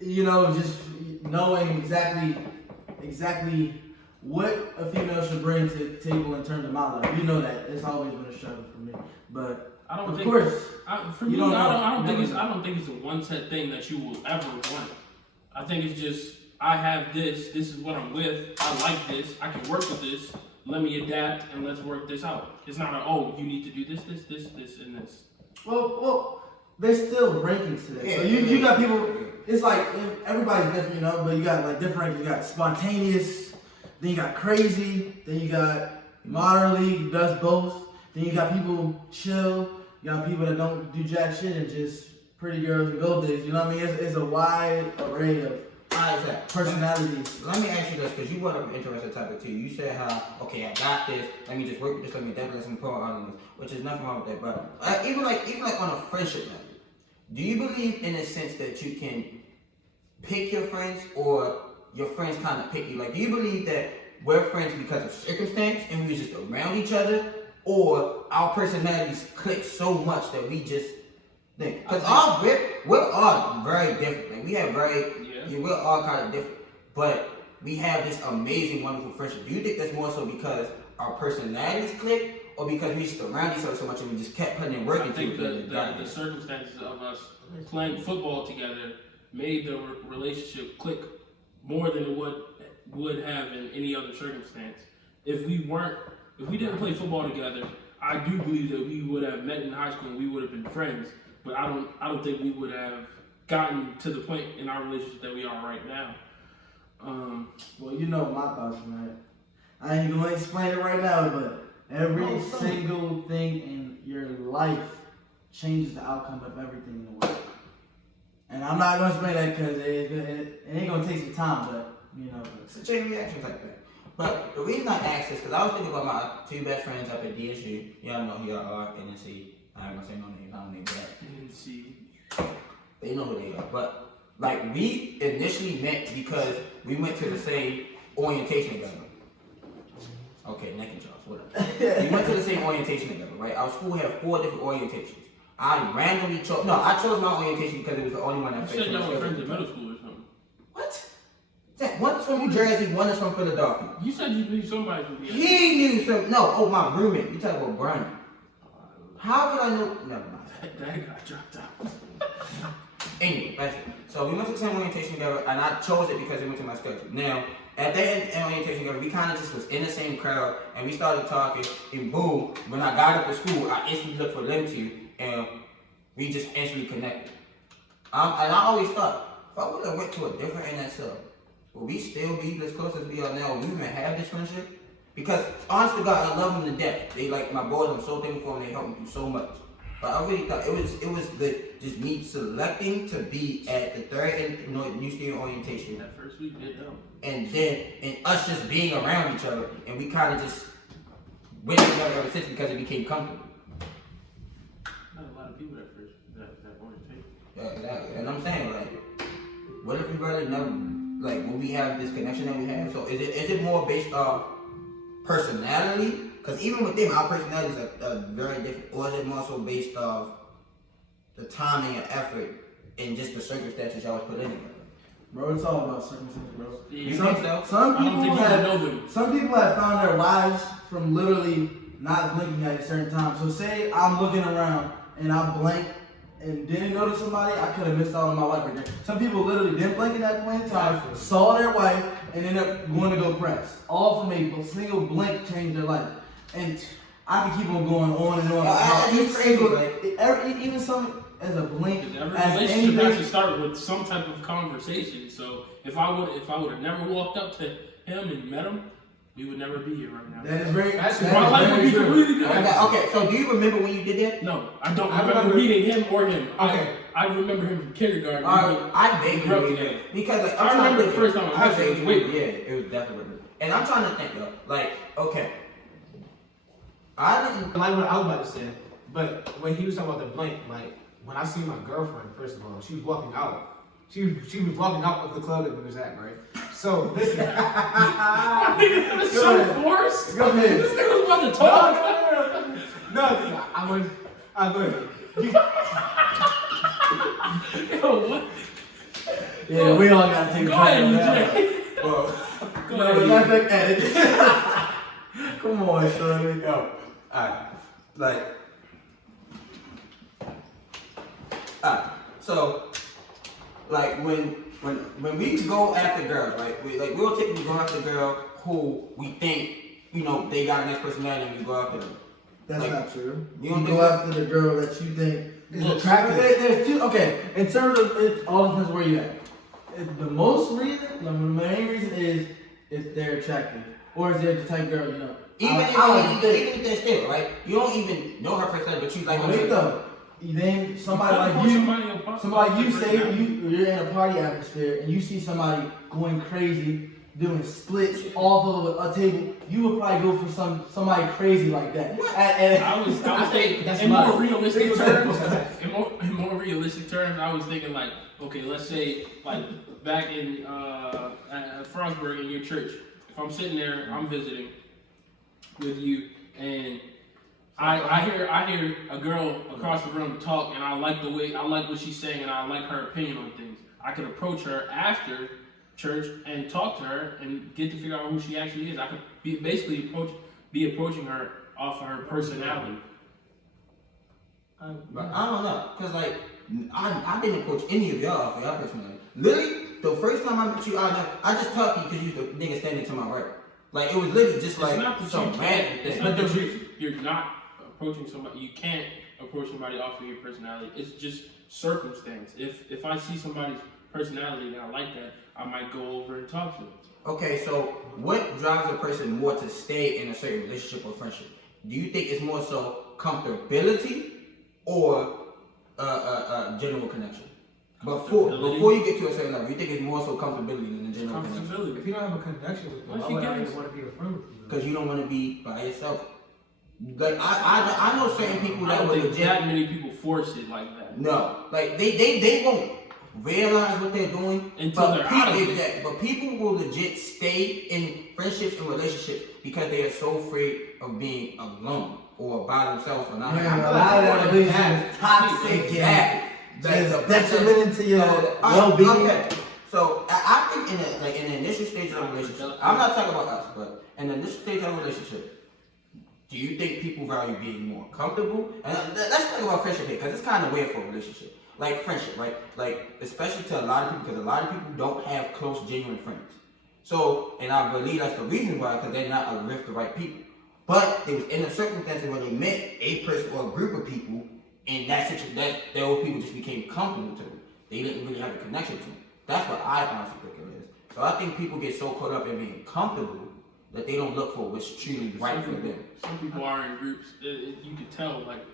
just knowing exactly what a female should bring to the table in terms of my life. You know that it's always been a struggle for me, but I don't of think course, for You me, don't know. I don't You think never know. it's a one set thing that you will ever want. I think it's just I have this is what I'm with, I like this, I can work with this, let me adapt and let's work this out. It's not you need to do this, and this. well, there's still rankings to that. Yeah, So yeah, you got yeah. people. It's like everybody's different, but you got different rankings. You got spontaneous, then you got crazy, then you got moderately does both. Then you got people chill. You got people that don't do jack shit and just pretty girls and gold diggers. You know what I mean? It's a wide array of how is that? personalities. Let me ask you this, because you brought up an interesting topic too. You said how, okay, I got this. Let me just work with this. Let me develop some pro on this, which is nothing wrong with that. But even like on a friendship level, do you believe in a sense that you can pick your friends, or your friends kind of pick you? Like, do you believe that we're friends because of circumstance and we're just around each other, or our personalities click so much that we just think? Because we're all very different. Like, we have we're all kind of different, but we have this amazing, wonderful friendship. Do you think that's more so because our personalities click, or because we just around each other so much and we just kept putting in work I into think it? the circumstances of us playing football together made the relationship click more than it would have in any other circumstance. If we didn't play football together, I do believe that we would have met in high school and we would have been friends. But I don't think we would have gotten to the point in our relationship that we are right now. Well, you know my thoughts on that. I ain't gonna explain it right now, but every single thing in your life changes the outcome of everything in the world. And I'm not gonna explain that because it ain't gonna take some time, but you know. It's a chain reaction type thing. But the reason I asked this, because I was thinking about my two best friends up at DSU. Y'all know who y'all are, NNC. I ain't gonna say no names, I don't need that. NNC. They know who they are. But, like, we initially met because we went to the same orientation together. Okay, Nick and Charles, whatever. We went to the same orientation together, right? Our school had 4 different orientations. I randomly chose, I chose my orientation because it was the only one that You said y'all were friends in middle school or something. What? One is from New Jersey, one is from Philadelphia. You said you knew somebody from the He knew some. No, my roommate. You talking about Brian? How could I know? Never mind. That got dropped out. Anyway, that's it. So we went to the same orientation together, and I chose it because it went to my schedule. Now, at that orientation together, we kind of just was in the same crowd, and we started talking, and boom, when I got up to school, I instantly looked for them two, and we just instantly connected. And I always thought, if I would have went to a different NSL, will we still be as close as we are now? Will we even have this friendship? Because, honest to God, I love them to death. They like my boys. I'm so thankful for them. They helped me do so much. But I really thought it was just me selecting to be at the third New Student Orientation. That first week, did though. And us just being around each other. And we kind of just went together ever since because it became comfortable. Not a lot of people that orientation. Yeah, exactly. And I'm saying, like, what if we really never, like, when we have this connection that we have? So is it more based off personality? Because even with them, our personalities are very different. Or is it more so based off the time and effort and just the circumstances y'all was put in together? Bro, it's all about circumstances, bro. Yeah. You think so? Some I don't think people you know them. some people have found their lives from literally not blinking at a certain time. So say I'm looking around and I blink and didn't notice somebody, I could have missed out on my wife right there. Some people literally didn't blink at that point in time, saw their wife, and ended up going to go press. All from a single blink changed their life. And I can keep on going on and on. It's crazy, Even some as a blink, Because every as relationship has to anything. start with some type of conversation. So if I would have never walked up to him and met him, we would never be here right now. That is very. That's that My is life would very be true. completely different. Okay, so do you remember when you did that? No, I don't I remember remember- meeting him or him. Okay. I remember him from kindergarten. I vaguely Grew up remember together. because like, I remember the first time I met you, it was vaguely Whitney. remember, yeah, it was definitely. And I'm trying to think though, like, okay, I didn't. Like what I was about to say, but when he was talking about the blank, like when I seen my girlfriend, first of all, she was walking out. She was walking out of the club that we was at, right? So listen, It's so forced. Go ahead. This nigga was about to talk. no, I would. Yo, what? Yeah, we all gotta take a Go break ahead, on that. EJ. Well, Go No, ahead. not that edit. Come on, Shirley. yo, alright, like, alright, so, like when we go after girls, right? We'll typically go after a girl who we think, they got a nice personality, and we go after them. That's Like, not true. you You don't go think so? after the girl that you think Is looks attractive. There's two. Okay, in terms of it, all depends where you at. The main reason is if they're attractive, or is they're the type of girl Even if they're still, right? You don't even know her personality, but you like her. Wait though. then somebody Somebody like you, somebody somebody you say personality. you're in a party atmosphere and you see somebody going crazy, doing splits off of a table, you would probably go for somebody crazy like that. I was thinking that's in much. more realistic Think terms. about In more realistic terms, I was thinking like, okay, let's say like back in at Frostburg in your church. If I'm sitting there, I'm visiting with you, and I hear a girl across the room talk, and I like what she's saying, and I like her opinion on things. I could approach her after church and talk to her and get to figure out who she actually is. I could be approaching her off of her personality. But I don't know, cause like I didn't approach any of y'all for y'all personality. Literally, the first time I met you, I just talked to you because you the nigga standing to my right. Like it was literally just It's like not that some you random can't. It's thing. not that you're not approaching somebody. You can't approach somebody off of your personality. It's just circumstance. If I see somebody's personality and I like that, I might go over and talk to them. Okay, so what drives a person more to stay in a certain relationship or friendship? Do you think it's more so comfortability or general connection? Before you get to a certain level, you think it's more so comfortability than the general connection? Comfortability. If you don't have a connection with them, Once why you would get I it- even want to be a friend with you? Because you don't want to be by yourself. Like I know certain people I that don't will think legit. that many people force it like that. No, like they won't realize what they're doing Until but they're people, out of it. exactly, but people will legit stay in friendships and relationships because they are so afraid of being alone or by themselves or not. Man, having a lot of that people. relationship is toxic. Exactly. Just detriment to your well-being. Okay. So I think in the initial stage of a relationship, I'm not talking about us, but in the initial stage of a relationship, do you think people value being more comfortable? And let's talk about friendship here, because it's kind of weird for a relationship. Like friendship, right? Like, especially to a lot of people, because a lot of people don't have close, genuine friends. So, and I believe that's the reason why, because they're not with the right people. But it was in a circumstance where they met a person or a group of people, and that situation, those people just became comfortable to them. They didn't really have a connection to them. That's what I honestly think it is. So I think people get so caught up in being comfortable that they don't look for what's truly right for them. Some people are in groups. You can tell, like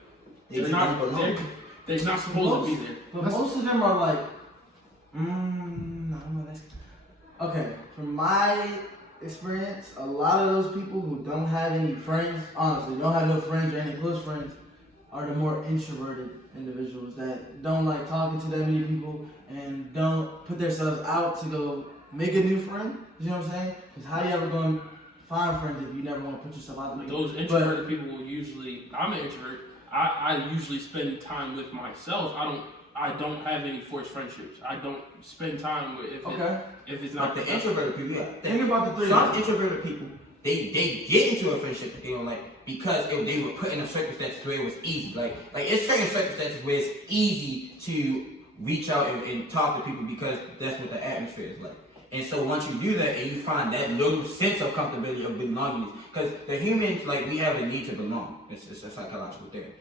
They they're just not. don't belong. They're not supposed to be there. But most of them are like, I don't know. Okay, from my experience, a lot of those people who don't have any friends, honestly, don't have no friends or any close friends, are the more introverted individuals that don't like talking to that many people and don't put themselves out to go make a new friend. You know what I'm saying? Because how you ever going to find friends if you never want to put yourself out there? Those introverted people will usually. I'm an introvert. I usually spend time with myself. I don't have any forced friendships. I don't spend time with if it's not But the introverted people, yeah. Think about the three. Some introverted people, they get into a friendship that they don't like because they were put in a circumstance where it was easy. Like it's certain circumstances where it's easy to reach out and talk to people because that's what the atmosphere is like. And so once you do that and you find that little sense of comfortability of belonging, because the humans, like, we have a need to belong. It's a psychological thing.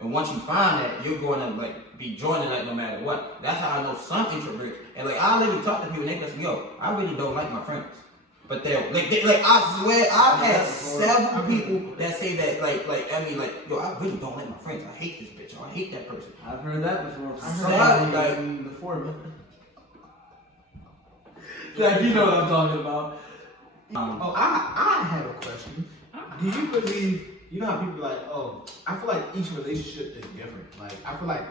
And once you find that, you're going to like be joining that no matter what. That's how I know some introverts. And like I literally talk to people and they go, yo, I really don't like my friends. But they're like I swear I've had several people that say that yo, I really don't like my friends. I hate this bitch. Or I hate that person. I've heard that before. I've heard that, like before, but like you know what I'm talking about. Oh, I have a question. Do you believe, you know how people are like, oh, I feel like each relationship is different. Like, I feel like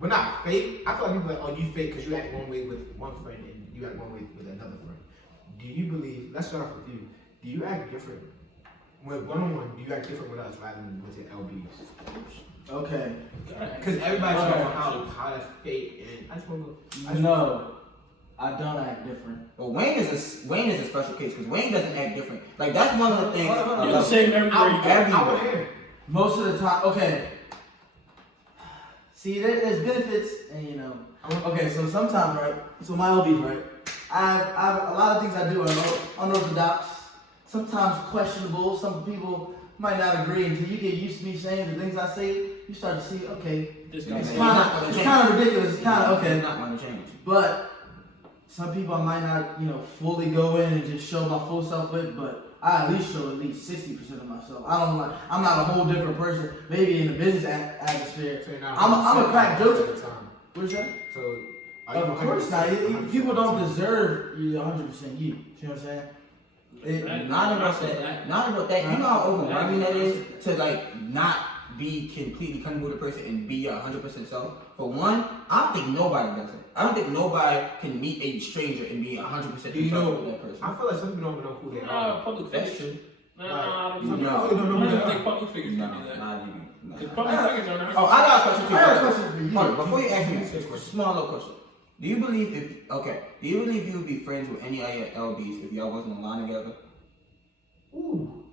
we're not fake. I feel like people are like, oh, you fake because you act one way with one friend and you act one way with another friend. Do you believe, let's start off with you, do you act different? When one-on-one, do you act different with us rather than with your LBs? Okay. Because everybody's Okay. talking how that's fake and I just want to No, I don't act different. But Wayne is a special case because Wayne doesn't act different. Like that's one of the things. Hold on, hold on. You're the same everywhere you go. I would hear. Most of the time, okay. See, there's benefits, and you know. Okay, so sometimes, right? So my LBs, right? I a lot of things I do are unorthodox, sometimes questionable. Some people might not agree until you get used to me saying the things I say. You start to see, okay, This Yeah, guy's man. it's kind of ridiculous. It's kind of It's okay, not going to change. but some people I might not, fully go in and just show my full self with. But I at least show at least 60% of myself. I'm not a whole different person. Maybe in the business atmosphere, So you're not I'm a crack 100% jokes. all the time. What's that? So are you Of course 100% not. 100% People all the don't time? deserve you 100% you. See what I'm saying? Not about that. Not about that. You know how overwhelming that is to like not be completely comfortable with a person and be 100% self. For one, I don't think nobody does it. I don't think nobody can meet a stranger and be 100% Do you themselves know? with that person. I feel like some people don't even know who they are. Public That's figures. true. No, I don't Some think people No. really don't know who I they don't think are. public figures No, can do that. not even. No. Because public figures are not. Oh, I got a question too. I got a question for you. Hold on, before you ask me this, small little question. Do you believe you would be friends with any of your LBs if y'all wasn't online together? Ooh.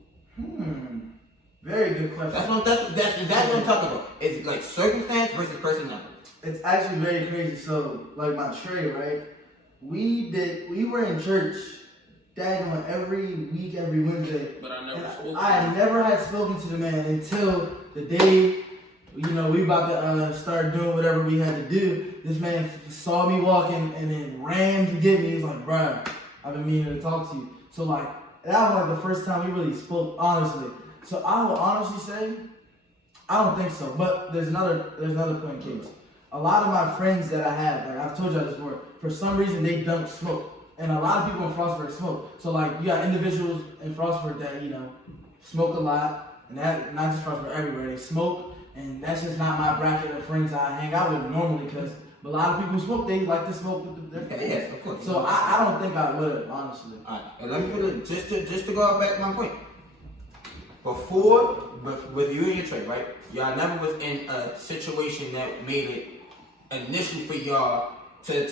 Very good question. That's exactly what I'm talking about. It's like circumstance versus personality. It's actually very crazy. So, like my trade, right? We were in church, daggone every week, every Wednesday. But I never And spoke. I never had spoken to the man until the day, we about to start doing whatever we had to do. This man saw me walking and then ran to get me. He was like, "Bruh, I've been meaning to talk to you." So like, that was like the first time we really spoke honestly. So I will honestly say, I don't think so. But there's another point in case. A lot of my friends that I have, like I've told you this before, for some reason they don't smoke. And a lot of people in Frostburg smoke. So like you got individuals in Frostburg that, smoke a lot. And that not just Frostburg, everywhere. They smoke, and that's just not my bracket of friends I hang out with normally because a lot of people who smoke, they like to smoke with their friends. Yes, of course. So I don't think I would, honestly. Alright, and let me put it just to go back to my point. Before, with you and your trade, right? Y'all never was in a situation that made it an issue for y'all to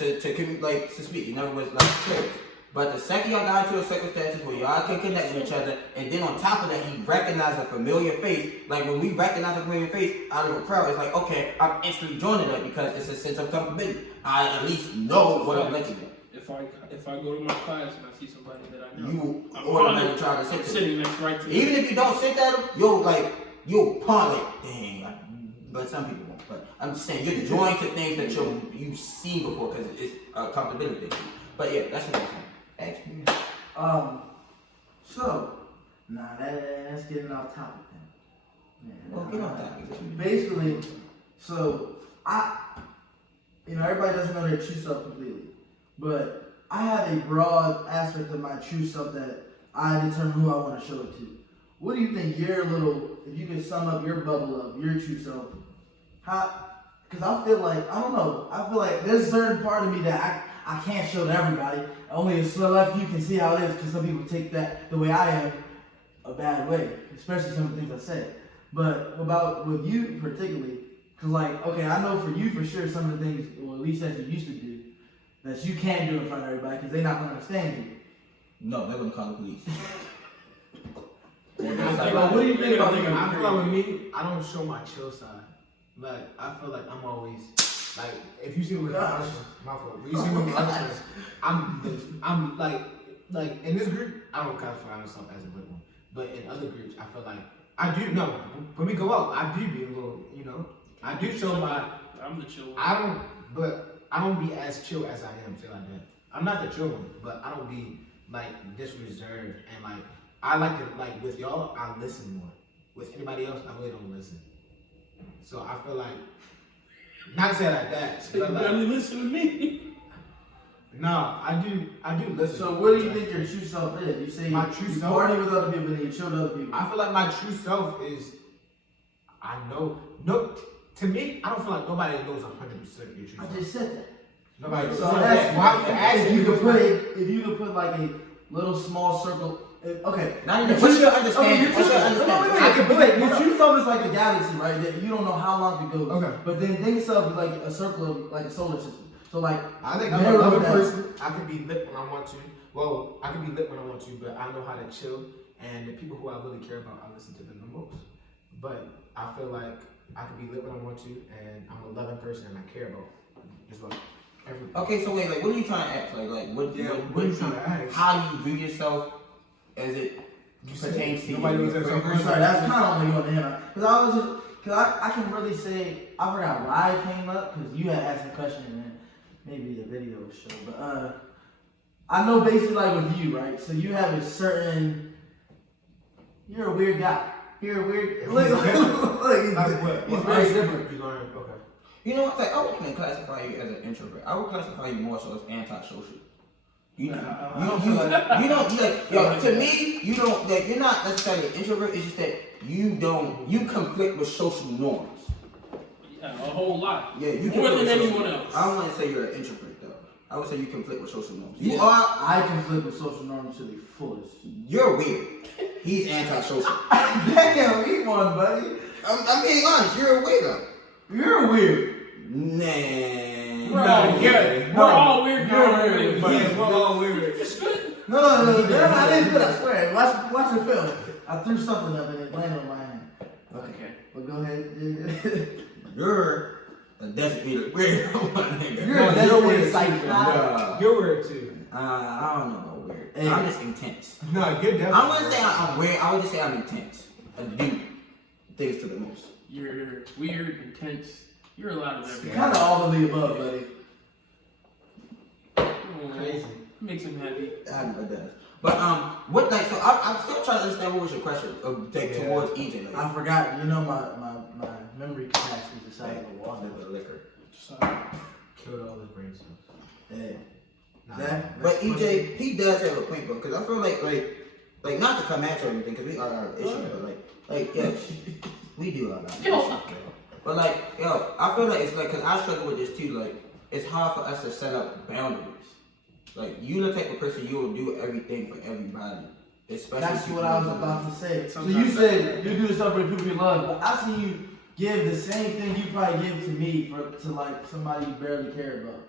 speak. You never was like trades. But the second y'all got into a circumstances where y'all can connect with each other, and then on top of that, he recognized a familiar face. Like when we recognize a familiar face out of a crowd, it's like, okay, I'm instantly joining that because it's a sense of comfortability. I at least know what I'm looking at. If I go to my class and I see somebody that I know, You I'm automatically try to sit I'm to sitting next right to Even them. if you don't sit at them, you'll pawn like, dang. But some people won't. But I'm just saying, you're joined to things that you've seen before because it's a comfortability thing. But yeah, that's what I'm saying. Ask me. So, that's getting off topic then. Well, get on topic. Basically, so everybody doesn't know their true self completely, but I have a broad aspect of my true self that I determine who I want to show it to. What do you think if you could sum up your bubble of your true self, because I feel like there's a certain part of me that I can't show to everybody. Only a select few can see how it is, because some people take that the way I am a bad way, especially some of the things I say. But with you particularly, because I know for you for sure some of the things, or at least that you used to do, that you can't do in front of everybody because they're not going to understand you. No, they're gonna call the police. What do you think about me? I feel like with me, I don't show my chill side. Like I feel like I'm always like if you see me with my fault. When you see me with other friends, I'm like in this group, I don't classify myself as a good one. But in other groups, I feel like I do no. When we go out, I do be a little, I do show my. I'm the chill one. I don't be as chill as I am till I do. I'm not the chill one, but I don't be like this reserved and like I like to with y'all. I listen more. With anybody else, I really don't listen. So I feel like not to say it like that. You But barely listen to me. no, I do listen. So what do you think your true self is? You say My true you self? party with other people and you chill with other people. I feel like my true self is. I know. No, to me, I don't feel like nobody knows 100% your true I self. just said that. Nobody knows. So Why you asking if me you this could put like a little small circle. Okay. Not even. What's your understanding? What's your understanding? I can put your true self is like a galaxy, right? That you don't know how long it goes. Okay. But then think yourself is like a circle of like a solar system. So like I think I'm a narrow loving that. person. I can be lit when I want to. Well, I can be lit when I want to, but I know how to chill. And the people who I really care about, I listen to them the most. But I feel like I can be lit when I want to, and I'm a loving person, and I care about just like everything. Okay, so wait, what are you trying to ask? What what are you trying to ask? How do you view yourself as it pertains to nobody knows you? that. I'm sorry, that's kind of on you on the hand. Because I can really say, I forgot why it came up, because you had asked a question and then maybe the video was shown. But I know basically like with you, right? So you have a certain You're a weird guy. You're a weird. Look, look, Like what? he's very different. You learn. Okay. You know what? Like, I wouldn't even classify you as an introvert. I would classify you more so as antisocial. You don't like, yo, to me, you don't, like, you're not necessarily an introvert, it's just that you conflict with social norms. Yeah, a whole lot. Yeah, you More conflict than with social anyone norms. else. I don't want to say you're an introvert, though. I would say you conflict with social norms. I conflict with social norms to the fullest. You're weird. He's antisocial. Damn, he won, buddy. I'm being honest, you're a weirdo. You're weird. Nah. We're all weird. We're all weird. We're all weird. No, I didn't do it, I swear. Watch the film. I threw something up and it landed on my hand. Okay. But go ahead. You're a designated weirdo, my nigga. You're a designated weird psycho. Nah. You're weird too. I don't know about weird. Hey. I'm just intense. No, you're definitely. I wouldn't say I'm weird. I would just say I'm intense. I do things to the most. You're weird, intense. You're a lot of everything. Kind of all of the above, buddy. Crazy. Makes him happy. I know it does. But what like? So I'm still trying to understand what was your question towards EJ. Like, I forgot. You know my memory capacity is the size of a water. the liquor. Killed all his brain cells. Yeah. Nah. But EJ, he does have a point though, because I feel like not to come at you or anything, because we are our issues, but like yeah, we do have our issues. Bro. But like, yo, I feel like it's like, because I struggle with this too, like, it's hard for us to set up boundaries. Like, you the type of person, you will do everything for everybody. Especially That's what I was about to say. So Sometimes you said you do the stuff for the people you love, but I see you give the same thing you probably give to me to like somebody you barely care about.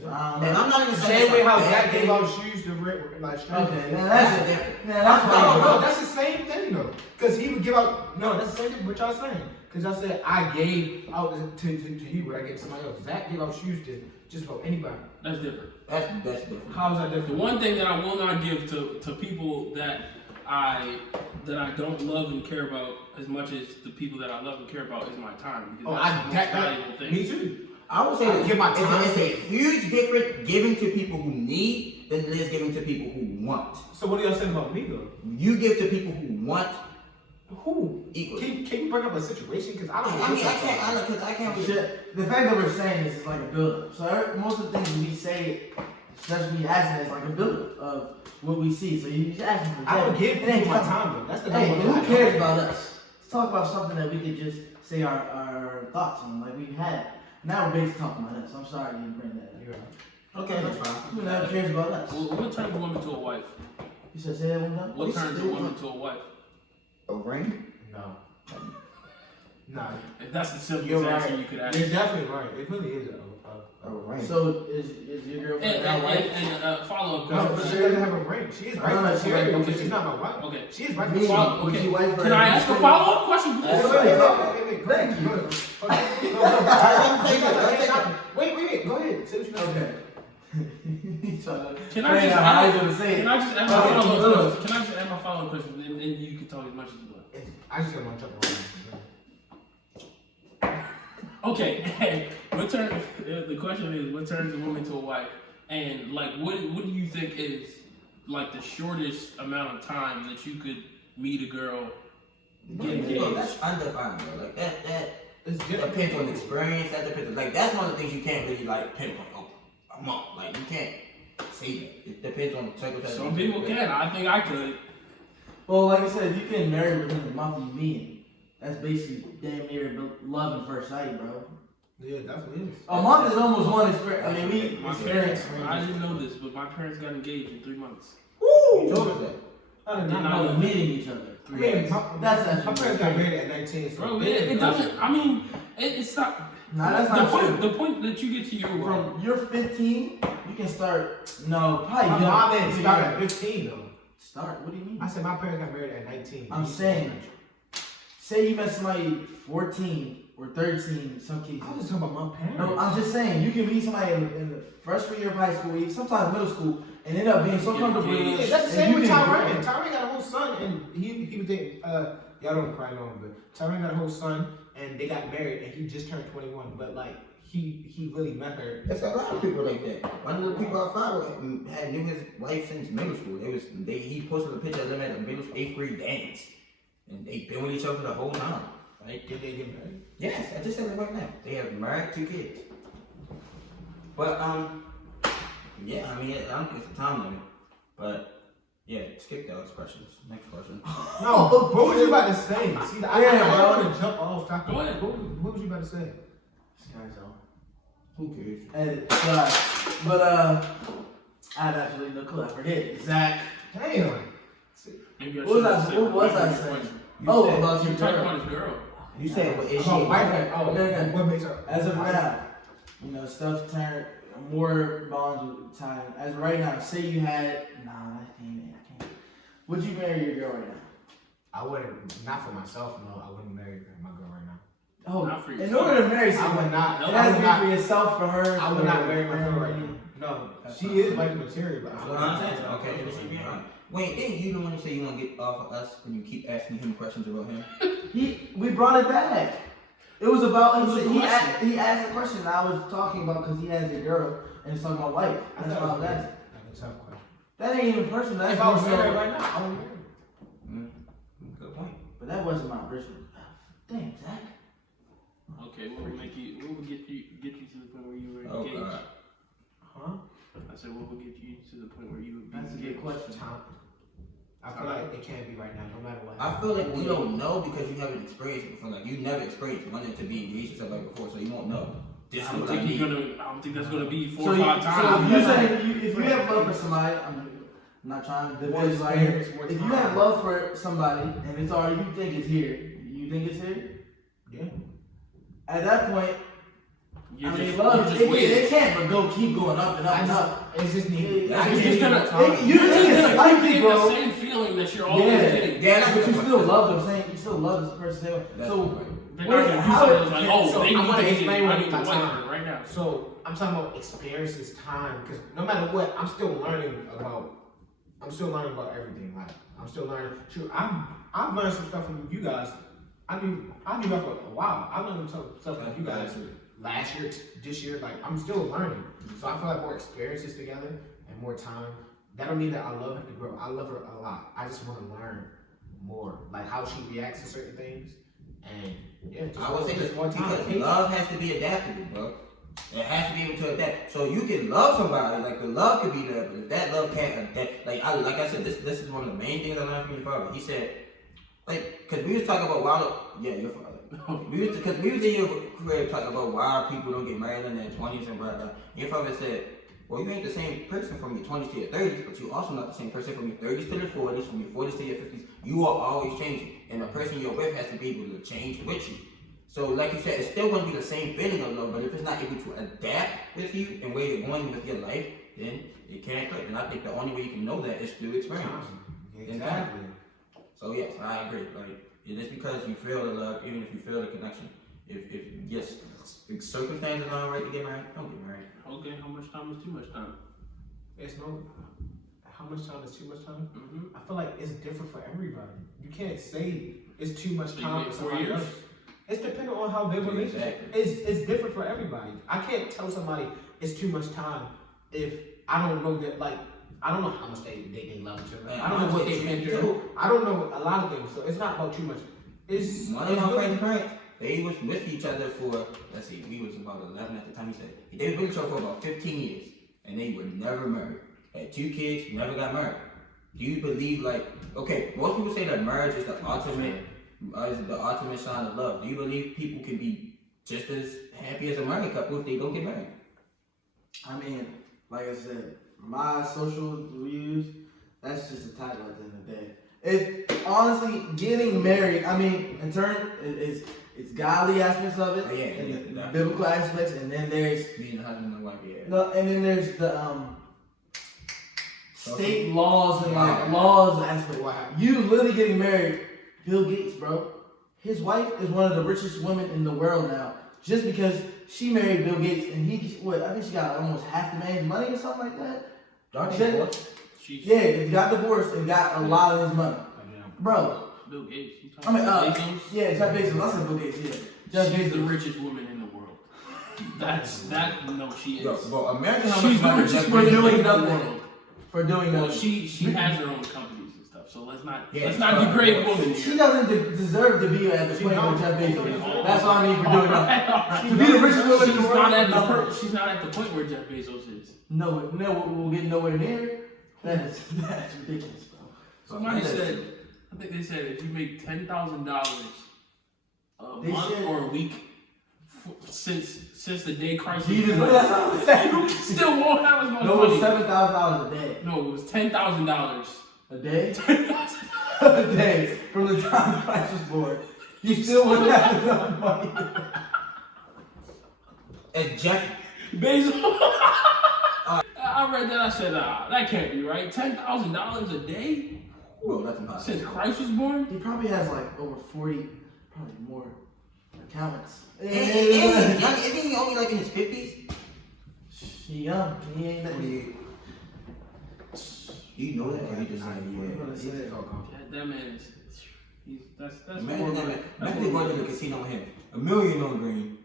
So I don't know. And I'm not even saying Same way how it's a Zach bad gave thing. out shoes to like strangers. Okay, now That's that's different. Yeah, that's No, fine. no, that's the same thing though. Cause he would give out. No, that's the same thing. What y'all saying? Cause y'all said I gave out to you what I gave to somebody else. Zach gave out shoes to just about anybody. That's different. That's different. How is that The different? one thing that I will not give to people that I don't love and care about as much as the people that I love and care about is my time. Because that's the most valuable thing. Me too. I would say I give my time. it's a huge difference giving to people who need than it is giving to people who want. So what are y'all saying about me though? You give to people who want Who? equally. Can you bring up a situation? Cause I don't. I mean, I can't really. Shit, the fact that we're saying this is like a build-up. So most of the things we say, especially when you asking, is like a build-up of what we see. So you just asking for I would give It ain't people my coming. time though. That's the Hey, number one who thing I cares don't about us? Let's talk about something that we could just say our thoughts on, like we had. Now we're basically talking about us. I'm sorry you didn't bring that up. You're right. Okay, that's fine. Who never cares about us? What turns a woman to a wife? You said say that one time? What turns a woman to a wife? A ring? No. Nah. If that's the simplest You're answer right. you could ask. You're definitely right. It really is A ring. So is your girlfriend And, now and, white? and follow-up No, question. but she doesn't have a ring. She is No, right. no, She's she right, right. but she's not my wife. Okay. She is right. Me, Follow- would okay. you wife her? Can I ask a follow-up question? That's Wait, right. wait. Thank you. Wait. Go ahead. Say what you Okay. Can I just ask my Okay, follow-up look. question? Can I just ask my follow-up question? And you can talk as much as you want. I just don't want to jump around. Okay, the question is, what turns a woman to a wife? And like, what do you think is like the shortest amount of time that you could meet a girl, get engaged? Bro, that's undefined, bro. Like that It's depends on experience. That depends. Like that's one of the things you can't really like pinpoint. Oh, a month. Like you can't say that. It depends on circumstances. Some people can. I think I could. Well, like I said, you can marry within the month you meet. That's basically damn near love at first sight, bro. Yeah, it definitely is. A month is almost one experience. I mean, we My experience. parents, I didn't know this, but my parents got engaged in 3 months. You told us that. I did not not know know. Of meeting each other. I mean, That's my actually parents got married at 19. So Bro, it doesn't. I mean, it's not. Nah, that's not true. The point that you get to your From you're 15, you can start. No, probably my young. mom didn't start at 15 though. Start. What do you mean? I said my parents got married at 19. I'm saying, say you met somebody 14 or 13 in some cases. I was talking about my parents. No, I'm just saying you can meet somebody in the freshman year of high school, even sometimes middle school, and end up being so comfortable. Yeah, Yeah, that's the and same you with can Tyron. grow. Tyron got a whole son, and he was dating. Y'all don't cry on, but Tyron got a whole son, and they got married, and he just turned 21. But like he really met her. It's a lot of people like that. One of the people I followed had knew his wife since middle school. He posted a picture of them at a middle 8th grade dance. and they've been with each other the whole time. Right? Did they get married? Yes, I just said it right now. They have married 2 kids. But yeah, I mean, I don't think it's a time limit. But yeah, skip those questions. Next question. No, what was you about to say? See, I bro. want to jump off topic. Go ahead. What was you about to say? Who cares? And, but I have absolutely no clue. I forget. Zach. Damn. Maybe What was should've said what was I your saying? question. You Oh, said- about You your talking girl. about his girl. You said, well, is she? Oh, wife. Oh, No. what makes her? As of now, you know, stuff turned more bonds with time. As of right now, say you had I can't. Would you marry your girl right now? I wouldn't. Not for myself. No, I wouldn't marry my girl right now. Oh, Not for in yourself. order to marry I someone, would not. it I has would to be not. for yourself, for her. I would for not marry my girl family. right now. No, That's she not is right. wife material, but That's what I'm saying. Okay, this should be fine. Wait, didn't you the one who say you want to get off of us when you keep asking him questions about him? We brought it back. It was about It was a he asked a question and I was talking about because he has a girl and he's talking about wife. I That's thought why I it was was asking. like a tough question. That ain't even personal. That's If I was more so- married right now, I would marry. Good point. But that wasn't my original. Damn, Zach. Okay, what would get you to the point where you were Oh, engaged? God. Huh? I said, what would get you to the point where you would be That's a good engaged? question. Time. I feel like it can't be right now, no matter what. I feel like we don't know because you haven't experienced it before. Like, you never experienced wanting to be engaged to somebody before, so you won't know. This I is don't what I think you're need. gonna. I don't think that's gonna be 4 So or 5 so times. if you saying if you have love for somebody, I'm not trying to More divide right here. experience, more If you time. have love for somebody and it's already you think it's here, you think it's here. Yeah. At that point, You're I mean, just, love you're just it waiting. can't but go keep going up and up I and just, up. it's just need. Yeah, I you're just just need gonna- more time. You You're just think it's gonna spicy, keep getting bro. the same feeling that you're always Yeah. getting. Yeah, that's But what you the still point. love them, saying you still love this person. That's So the point. They're Wait, not gonna do how- something like, oh, so they I'm need gonna to explain get what I need my to time. wife right now. So I'm talking about experiences, time, because no matter what, I'm still learning about everything. Like I'm still learning. Shoot, I've learned some stuff from you guys. I knew that for a while. I learned some stuff from you guys last year, this year. Like I'm still learning. So I feel like more experiences together and more time. That don't mean that I love her to grow. I love her a lot. I just want to learn more, like how she reacts to certain things. And yeah, just I would say this more time. because love has to be adaptable, bro. It has to be able to adapt. So you can love somebody, like the love could be there, but if that love can't adapt, like I said, this is one of the main things I learned from your father. He said, like, cause we was talking about your father. We was in your crib talking about why people don't get married in their 20s and blah blah. Your father said, well, you ain't the same person from your 20s to your 30s, but you also not the same person from your 30s to your 40s, from your 40s to your 50s. You are always changing, and the person you're with has to be able to change with you. So, like you said, it's still going to be the same feeling of love, but if it's not able to adapt with you and where you're going with your life, then it can't click. And I think the only way you can know that is through experience. Exactly. So yes, I agree. Like, just because you feel the love, even if you feel the connection, if yes, circumstances aren't right to get married, don't get married. Okay, how much time is too much time? It's no. How much time is too much time? Mm-hmm. I feel like it's different for everybody. You can't say it's too much So you time wait for 4 somebody years? else. It's depending on how their relationship. Exactly. It's different for everybody. I can't tell somebody it's too much time if I don't know that. Like I don't know how much they love each other. Man, I don't know what honestly, they've been you through. I don't know a lot of things. So it's not about too much. It's One of my friends' parents, they was with each other for, let's see, we was about 11 at the time. He said they was with each other for about 15 years, and they were never married. Had 2 kids, never got married. Do you believe, like, okay, most people say that marriage is the ultimate sign of love. Do you believe people can be just as happy as a married couple if they don't get married? I mean, like I said, my social views, that's just a title at the end of the day. It honestly, getting married, I mean, in turn, it's godly aspects of it, Oh, yeah, and yeah, the biblical aspects, and then there's Being a husband and wife, yeah. no, and then there's the state laws and like Yeah. laws aspect. Wow. You literally getting married, Bill Gates, bro. His wife is one of the richest women in the world now, just because she married Bill Gates, and he I think she got almost half the man's money or something like that. Don't She- they divorce? She's Yeah, he got divorced and got a lot of his money, bro. Bill Gates. You I mean, talking about Bezos? yeah, Jeff Bezos. I said Bill Gates. Yeah, Jeff She's the Bezos. richest woman in the world. No, she is. Yo, well, imagine how She's much the money richest Jeff woman Bezos doing made. nothing. For doing Well, that. she has her own companies and stuff. stuff. So let's not Yeah, degrade women. She here. doesn't deserve to be at the point where Jeff Bezos is. That's all I need for doing that. To She's be the richest woman in the world. She's not at the point where Jeff Bezos is. No, we'll get nowhere near. That's ridiculous, bro. Somebody said, I think they said if you make $10,000 a They month said- or a week since the day Christ was Jesus, born, that's what I'm saying. you still won't have as much No, it's money. $7,000 a day. No, it was $10,000. A day? A day from the time Christ was born. You still wouldn't have enough money. And Jeff, Bezos. I read that. I said, that can't be right. $10,000 a day bro, that's impossible. since Christ was born. He probably has like over 40, probably more accounts. Isn't he only like in his 50s? He young. He ain't that. You know that? Or he just like, What yeah. I said. That man is. That's Imagine that man. that's Imagine going to the casino with him. $1 million on green.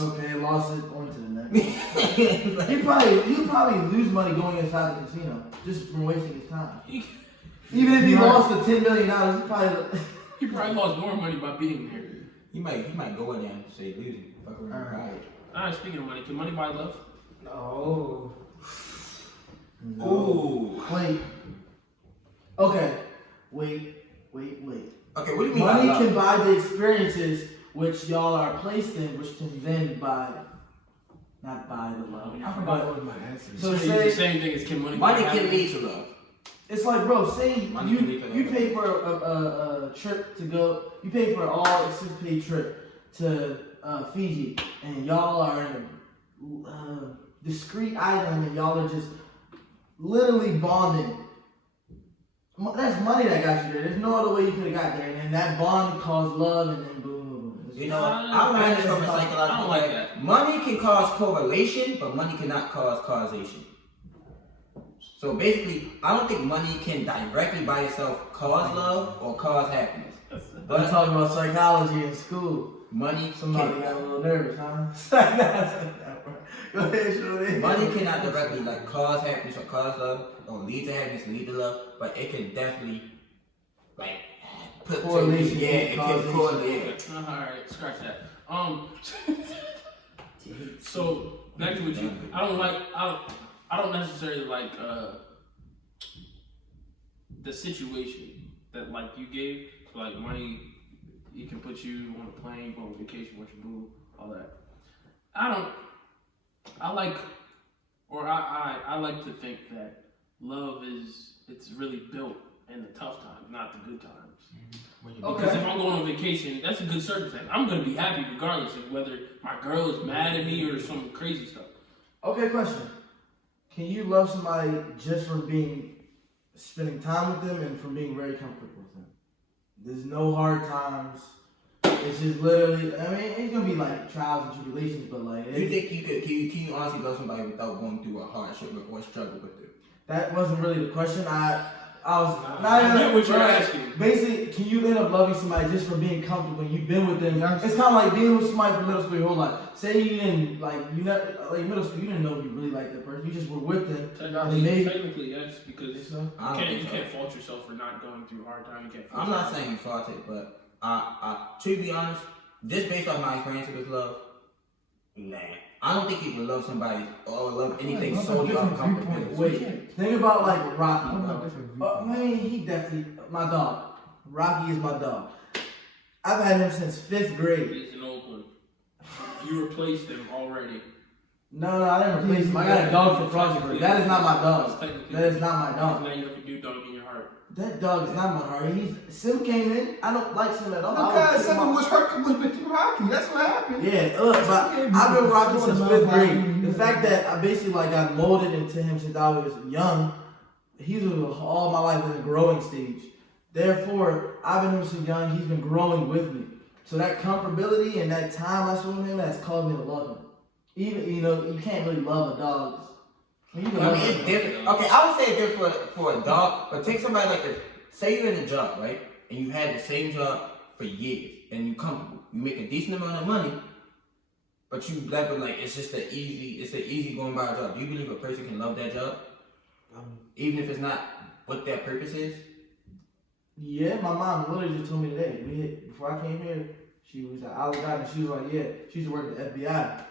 Okay, lost it. On to the next. He'd probably lose money going inside the casino just from wasting his time. Even if he lost the $10 million, He probably lost more money by being there. He might go in there and say, losing. Fuck around and buy it. Alright, speaking of money, can money buy love? No. Ooh. Wait. Okay. Wait. Okay, what do you mean? Money by can love? buy the experiences which y'all are placed in, which can then buy, not buy the love. I forgot what was my answer. So It's say the same thing as can money Money buy can happiness? lead to love. it's like, bro, say Money can lead to you love. pay for a trip to go. You pay for an all expense paid trip to Fiji, and y'all are in a discreet island, and y'all are just literally bonding. That's money that got you there. There's no other way you could have got there, and then that bond caused love, and then boom. You know, I'm learning this from a I psychological don't like way. that. Money can cause correlation, but money cannot cause causation. So basically, I don't think money can directly by itself cause love or cause happiness. I'm But talking about psychology in school. money Somebody can, got a little nervous, huh? Go ahead, Shorty. money cannot directly like cause happiness or cause love or lead to happiness and lead to love, but it can definitely like put Correlation, yeah, it can causation. correlate. Alright, scratch that. So back to what you. I don't necessarily like the situation that like you gave. Like money, you can put you on a plane, go on vacation with your boo, all that. I like to think that love it's really built in the tough times, not the good times. Okay. Because if I'm going on vacation, that's a good circumstance. I'm gonna be happy regardless of whether my girl is mad at me or some crazy stuff. Okay, question. Can you love somebody just from spending time with them and from being very comfortable with them? There's no hard times. It's just literally, I mean, it's gonna be like trials and tribulations, but like, You think can you honestly love somebody without going through a hardship or struggle with it? that wasn't really the question. I was I get what you're asking. Basically, can you end up loving somebody just from being comfortable when you've been with them? Yes. It's kind of like being with somebody from middle school your whole life. Say you didn't middle school, you didn't know you really liked that person. You just were with them. Technically, yes, because you So, I don't think so. can't fault yourself for not going through a hard time. You can't. Fault I'm not yourself. saying you fault it, but to be honest, just based off my experience with love, nah. I don't think you can love somebody or love anything That's a solely off different viewpoint. comfortability. wait, think about like Rocky. I'm bro. not different I mean, he definitely my dog. Rocky is my dog. I've had him since 5th grade. He's an old one. You replaced him already. No, I didn't replace him. I got a dog from Frostburg. That is not my dog. That is not my dog. Now you have a new dog in your heart. That dog is not my heart. Sim came in. I don't like Sim at all. I Because was- someone was hurting with Rocky. That's what happened. Yeah, look, but I've been rocking since 5th grade. The fact that I basically like got molded into him since I was young, he's all my life in the growing stage. Therefore, I've been him since young. He's been growing with me. So that comfortability and that time I spent with him has caused me to love him. Even you can't really love a dog. You can I love mean, a it's dog. different. Okay, I would say it's different for a dog, but take somebody like this. Say you're in a job, right? And you've had the same job for years, and you're comfortable. You make a decent amount of money, but you never like it's an easy going by job. Do you believe a person can love that job, even if it's not what their purpose is? Yeah, my mom literally just told me today. Before I came here, she was at Olive Garden. She was like, yeah, she used to work at the FBI.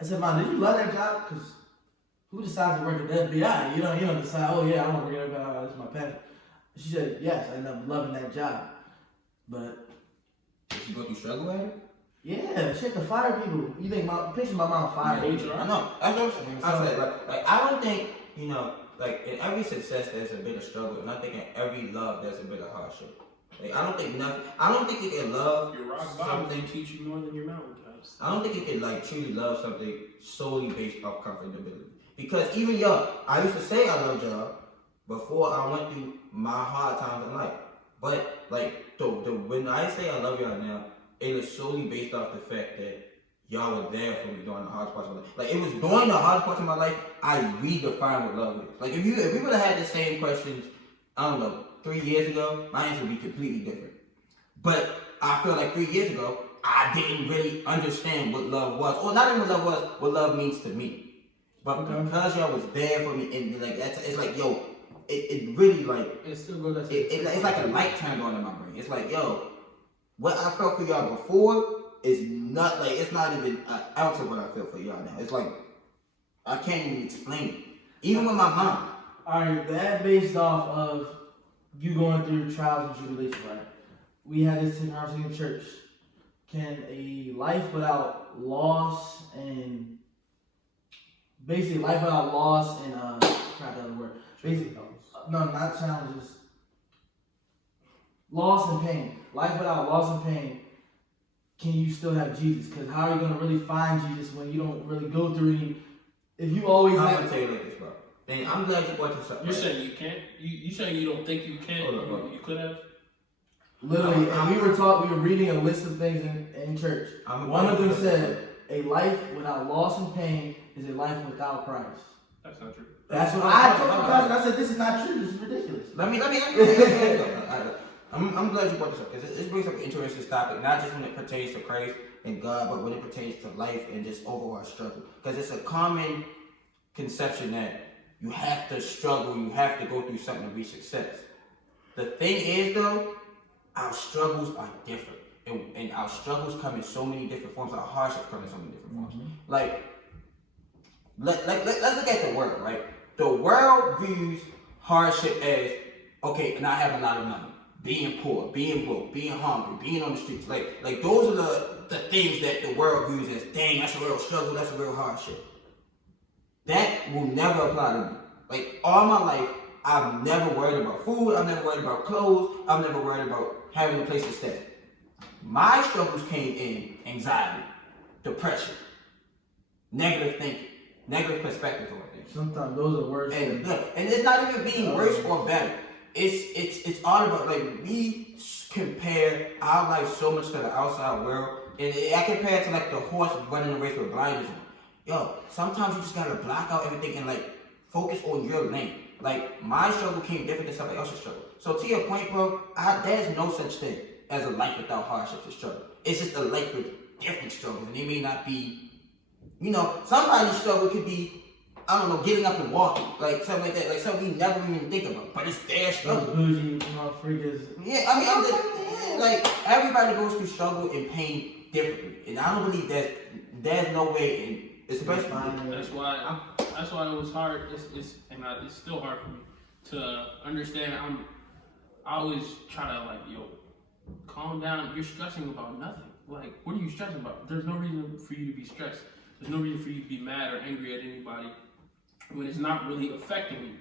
I said, Mom, did you love that job? Because who decides to work at the FBI? You don't decide, oh yeah, I want to work at the FBI. That's my passion. She said, yes, I ended up loving that job. But Did you go through struggle at it? yeah, she had to fire people. You think picture my mom fired people. I know. That's what I'm saying. I said, like, I don't think, like, in every success there's a bit of struggle, and I think in every love there's a bit of hardship. Like, I don't think you can love Your rock bottom something. can teach you more than your mountaintops. I don't think you can, like, truly love something solely based off comfortability. Because even y'all, I used to say I loved y'all before I went through my hard times in life. But, like, when I say I love y'all now, it is solely based off the fact that y'all were there for me during the hard parts of my life. Like, it was during the hard parts of my life, I redefined what love is. Like, if we would have had the same questions, I don't know, 3 years ago, my answer would be completely different. But I feel like 3 years ago, I didn't really understand what love was. Or not even what love was, what love means to me. But because y'all was there for me, and like, it's like, yo, it really, like, It still goes. it's like a light turned on in my brain. It's like, yo, what I felt for y'all before is not, like, it's not even an ounce of what I feel for y'all now. It's like, I can't even explain it. Even with my mom. Alright, that based off of you going through trials and tribulations, right? We had this conversation in church. Can a life without loss and basically life without loss and I forgot the other word. Basically, no, not challenges. Loss and pain. Life without loss and pain. Can you still have Jesus? Because how are you going to really find Jesus when you don't really go through any? If you always I'm have. gonna tell you like this, bro. And I'm glad you brought this up. You're right? saying you can't? You saying you don't think you can? Hold on. You could have? Literally, and we were reading a list of things in church. One of them said, a life without loss and pain is a life without Christ. That's not true. That's what I told the pastor. I said, this is not true. This is ridiculous. Let me. I'm glad you brought this up because it brings up an interesting topic, not just when it pertains to Christ and God, but when it pertains to life and just overall struggle. Because it's a common conception that you have to struggle, you have to go through something to reach success. The thing is, though, our struggles are different, and our struggles come in so many different forms. Our hardships come in so many different forms. Like, let's look at the world, right? The world views hardship as, okay, not having a lot of money, being poor, being broke, being hungry, being on the streets. Like those are the things that the world views as, dang, that's a real struggle, that's a real hardship. That will never apply to me. Like, all my life, I've never worried about food, I've never worried about clothes, I've never worried about having a place to stay. My struggles came in anxiety, depression, negative thinking, negative perspective on things. Sometimes those are worse. And it's not even being worse or better. It's all about, like, we compare our life so much to the outside world, and I compare it to like the horse running a race with blinders on. Yo, sometimes you just gotta block out everything and like focus on your lane. Like, my struggle came different than somebody else's struggle. So to your point, bro, there's no such thing as a life without hardships or struggle. It's just a life with different struggles, and they may not be, somebody's struggle could be, I don't know, getting up and walking, like something like that, like something we never even think about, but it's their Those struggle. bougie motherfuckers. Yeah, I mean, like, everybody goes through struggle and pain differently, and I don't believe that there's no way, especially. That's why it was hard. It's still hard for me to understand. I always try to, like, yo, calm down. You're stressing about nothing. Like, what are you stressing about? There's no reason for you to be stressed. There's no reason for you to be mad or angry at anybody when it's not really affecting you.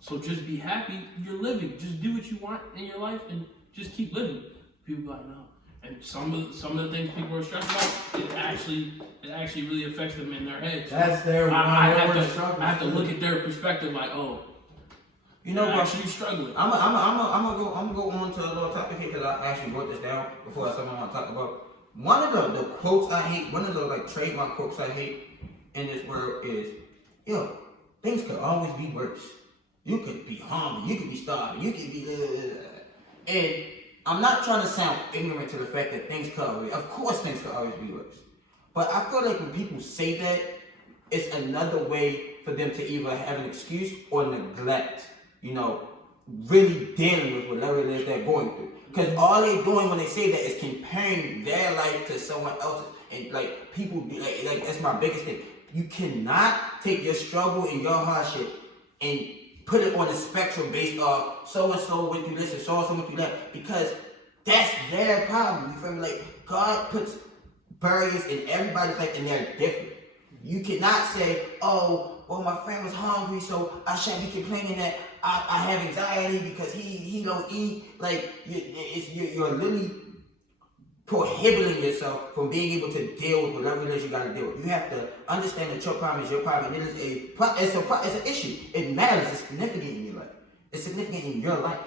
So just be happy you're living. Just do what you want in your life and just keep living. People are like, no. And some of the things people are stressed about, it actually really affects them in their heads. That's their I have to look at their perspective, like, oh, Bro, actually struggling. I'm gonna go on to a little topic here because I actually wrote this down before I want to talk about. One of the quotes I hate, one of the like trademark quotes I hate in this world is, yo, things could always be worse. You could be hungry, you could be starving, you could be and I'm not trying to sound ignorant to the fact that things could always, of course things could always be worse. But I feel like when people say that, it's another way for them to either have an excuse or neglect, really dealing with whatever it is they're going through. Because all they're doing when they say that is comparing their life to someone else's. And like people be like that's my biggest thing. You cannot take your struggle and your hardship and put it on a spectrum based off so and so went through this and so and so went through that, because that's their problem. You feel me? Like God puts barriers in everybody's life and they're different. You cannot say, oh, well, my friend was hungry, so I shouldn't be complaining that I have anxiety because he don't eat. Like you're literally prohibiting yourself from being able to deal with whatever it is you got to deal with. You have to understand that your problem is your problem. It is it's an issue. It matters. It's significant in your life. It's significant in your life.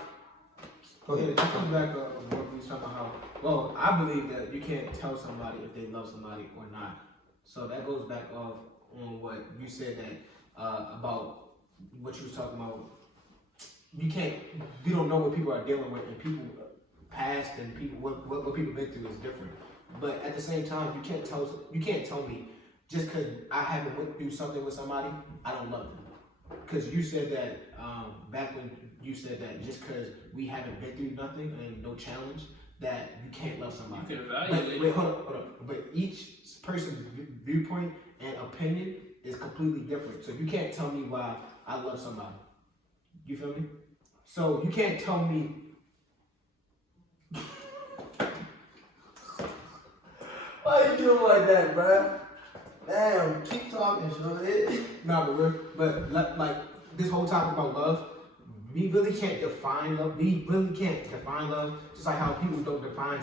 Go ahead. That comes back to what we was talking about how, well, I believe that you can't tell somebody if they love somebody or not. So that goes back off on what you said that about what you was talking about. You don't know what people are dealing with, and people past and people what people been through is different. But at the same time, you can't tell me just because I haven't went through something with somebody, I don't love them. Because you said that back when you said that just because we haven't been through nothing and no challenge, that you can't love somebody. You can evaluate. Hold up. But each person's viewpoint and opinion is completely different. So you can't tell me why I love somebody. You feel me? So you can't tell me. Why you doing like that, bro? Damn, keep talking, Shorty. But like this whole topic about love, we really can't define love. Just like how people don't define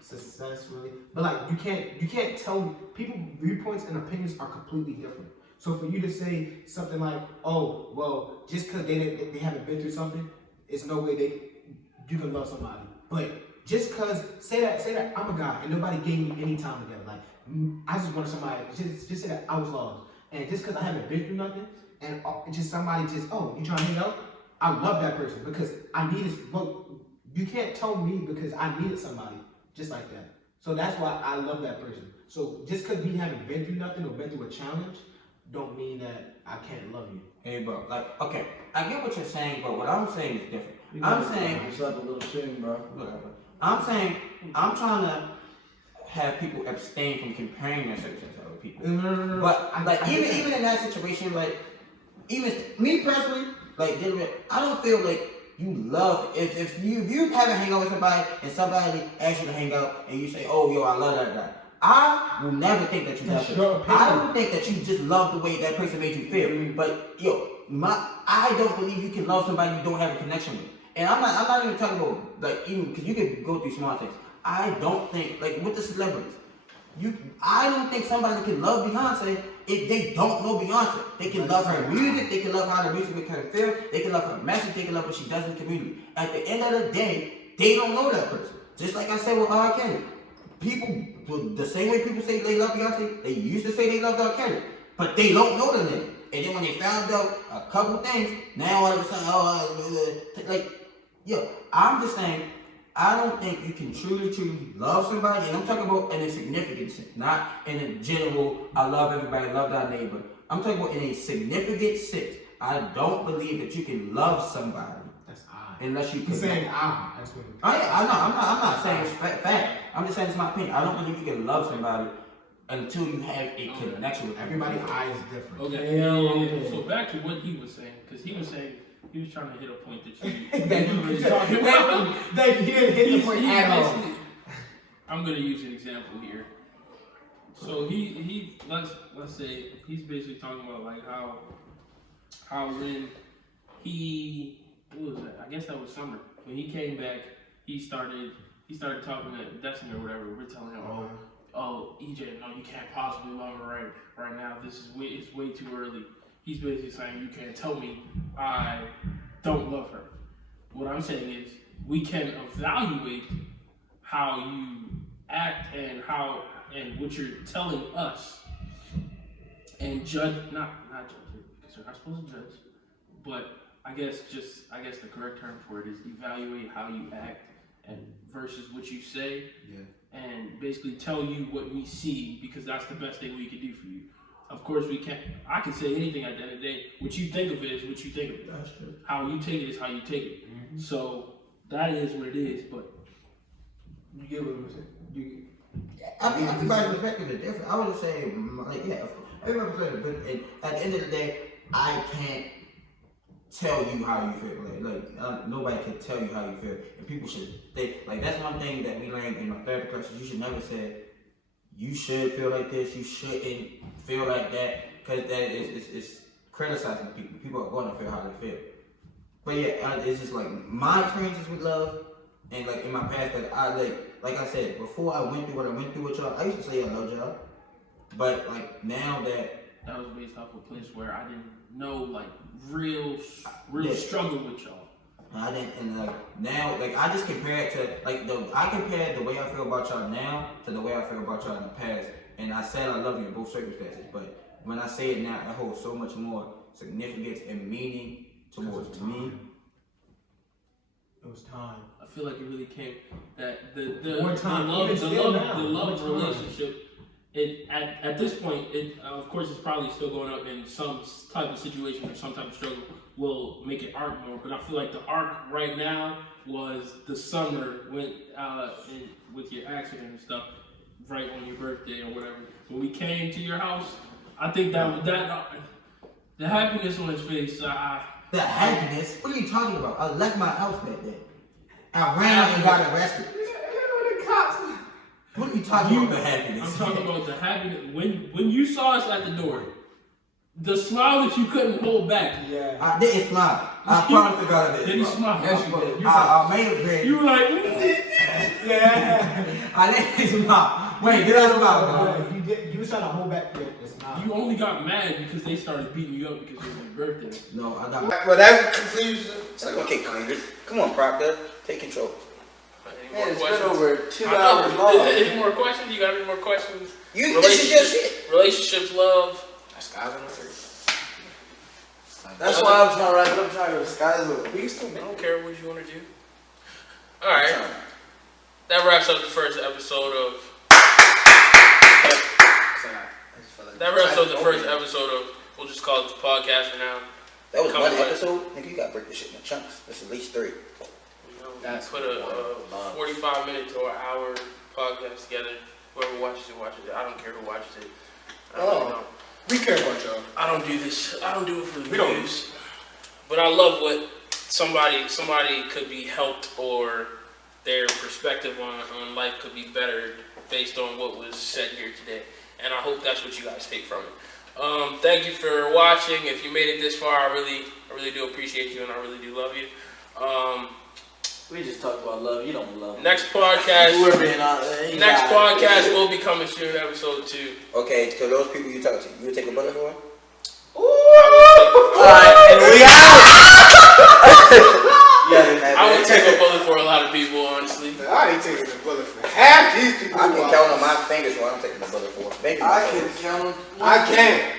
success really. But like you can't tell people viewpoints and opinions are completely different. So for you to say something like, oh well, just because they haven't been through something, it's no way you can love somebody. But just cause say that I'm a guy and nobody gave me any time together. Like I just wanted somebody just say that I was lost. And just cause I haven't been through nothing and just somebody oh, you trying to hang out? I love that person because I needed. Look, you can't tell me because I needed somebody just like that. So that's why I love that person. So just cause we haven't been through nothing or been through a challenge, don't mean that I can't love you. Hey, bro. Like, okay, I get what you're saying, but what I'm saying is different. I'm saying it's like a little shit, bro. whatever. I'm saying I'm trying to have people abstain from comparing their success to other people. No. But like even in that situation, like even me personally, like I don't feel like you love if you haven't hang out with somebody and somebody asks you to hang out and you say, oh yo, I love that guy. I will never think that you love him. I will think that you just love the way that person made you feel. But yo, I don't believe you can love somebody you don't have a connection with. And I'm not even talking about like even because you can go through small things. I don't think like with the celebrities. I don't think somebody can love Beyonce if they don't know Beyonce. They can love her music, they can love how the music makes her feel, they can love her message, they can love what she does in the community. At the end of the day, they don't know that person. Just like I said with R. Kelly. People, the same way people say they love Beyonce, they used to say they love R. Kelly. But they don't know the nigga. And then when they found out a couple things, now all of a sudden, I'm just saying, I don't think you can truly love somebody, and I'm talking about in a significant sense, not in a general, I love everybody, love thy neighbor. I'm talking about in a significant sense. I don't believe that you can love somebody. That's odd. Unless you can. He's saying odd. That's what. I know. I'm not saying it's fact. I'm just saying it's my opinion. I don't believe you can love somebody until you have a connection with them. Everybody's eyes is different. Okay. Yeah. So back to what he was saying, because he was saying he was trying to hit a point that you Thank you. He didn't hit the point at all. I'm gonna use an example here. So he let's say he's basically talking about like how when what was that? I guess that was summer. When he came back, he started talking to Destiny or whatever. We're telling him, oh, EJ, no, you can't possibly love her right now. It's way too early. He's basically saying you can't tell me I don't love her. What I'm saying is we can evaluate how you act and what you're telling us and judge not judge it because you're not supposed to judge, but I guess the correct term for it is evaluate how you act and versus what you say. Yeah. And basically tell you what we see because that's the best thing we can do for you. of course we can't. I can say anything at the end of the day. What you think of it is what you think of it. That's true. How you take it is how you take it. So that is what it is. But You get what I'm saying? I mean, everybody's perspective is different. I was just saying, like, yeah, everybody's perspective is different. And at the end of the day, I can't tell you how you feel. Like nobody can tell you how you feel. And people should think, like, that's one thing that we learned in my therapy classes. You should never say, you should feel like this, you shouldn't feel like that, because that is criticizing people. People are going to feel how they feel. But yeah, it's just like my experiences with love, and like in my past, that I like I said, before I went through what I went through with y'all, I used to say I love y'all. But like now that was based off a place where I didn't know like real Yeah. struggle with y'all. I didn't, and like now, like I just compare it to like I compared the way I feel about y'all now to the way I feel about y'all in the past, and I said I love you in both circumstances. But when I say it now, it holds so much more significance and meaning towards me. It was time. I feel like it really came that the More time. Even still now. love More time. relationship. At this point, of course it's probably still going up in some type of situation or some type of struggle will make it arc more. But I feel like the arc right now was the summer with your accident and stuff, right on your birthday or whatever. When we came to your house, I think that the happiness on his face. The happiness? What are you talking about? I left my house that day. I ran out and got arrested. What are you talking about? The happiness? I'm talking about the happiness when you saw us at the door. The smile that you couldn't hold back. Yeah. I didn't smile. I promise to God I didn't. Did he smile? Yes, you did. I may have been. You were like, Yeah. I didn't smile. Wait, did I smile? You did. You was trying to hold back the smile. you only got mad because they started beating you up because it was your birthday. No, I got. Well, that concludes. It's like, okay, Congress, come on, Proctor, take control. Any Man, more it's been questions? over 2 I know. hours long. Any more questions? You got any more questions? This is just it. Relationships, love. That's guys on the three. That's why I'm trying to wrap it up. I'm trying to skies the we can still I make don't care what you want to do. All right, that wraps up the first episode of. That wraps up the first episode of. We'll just call it the podcast for now. That was Coming one with- episode. Nigga, you gotta break this shit in chunks. That's at least 3. You know, That's put a 45-minute to an hour podcast together. Whoever watches it. I don't care who watches it. I really don't. We care about y'all. I don't do this. I don't do it for the We don't. views. But I love what somebody could be helped, or their perspective on life could be better based on what was said here today. And I hope that's what you guys take from it. Thank you for watching. If you made it this far, I really do appreciate you, and I really do love you. We just talked about love. You don't love. Next podcast. We're being honest. Next podcast will be coming soon, episode 2. Okay, to those people you talk to, you would take a bullet for them? Alright, and we out. I would take a bullet for a lot of people, honestly. I ain't taking a bullet for half these people. I can count on my fingers what I'm taking a bullet for. Maybe I can count. I can.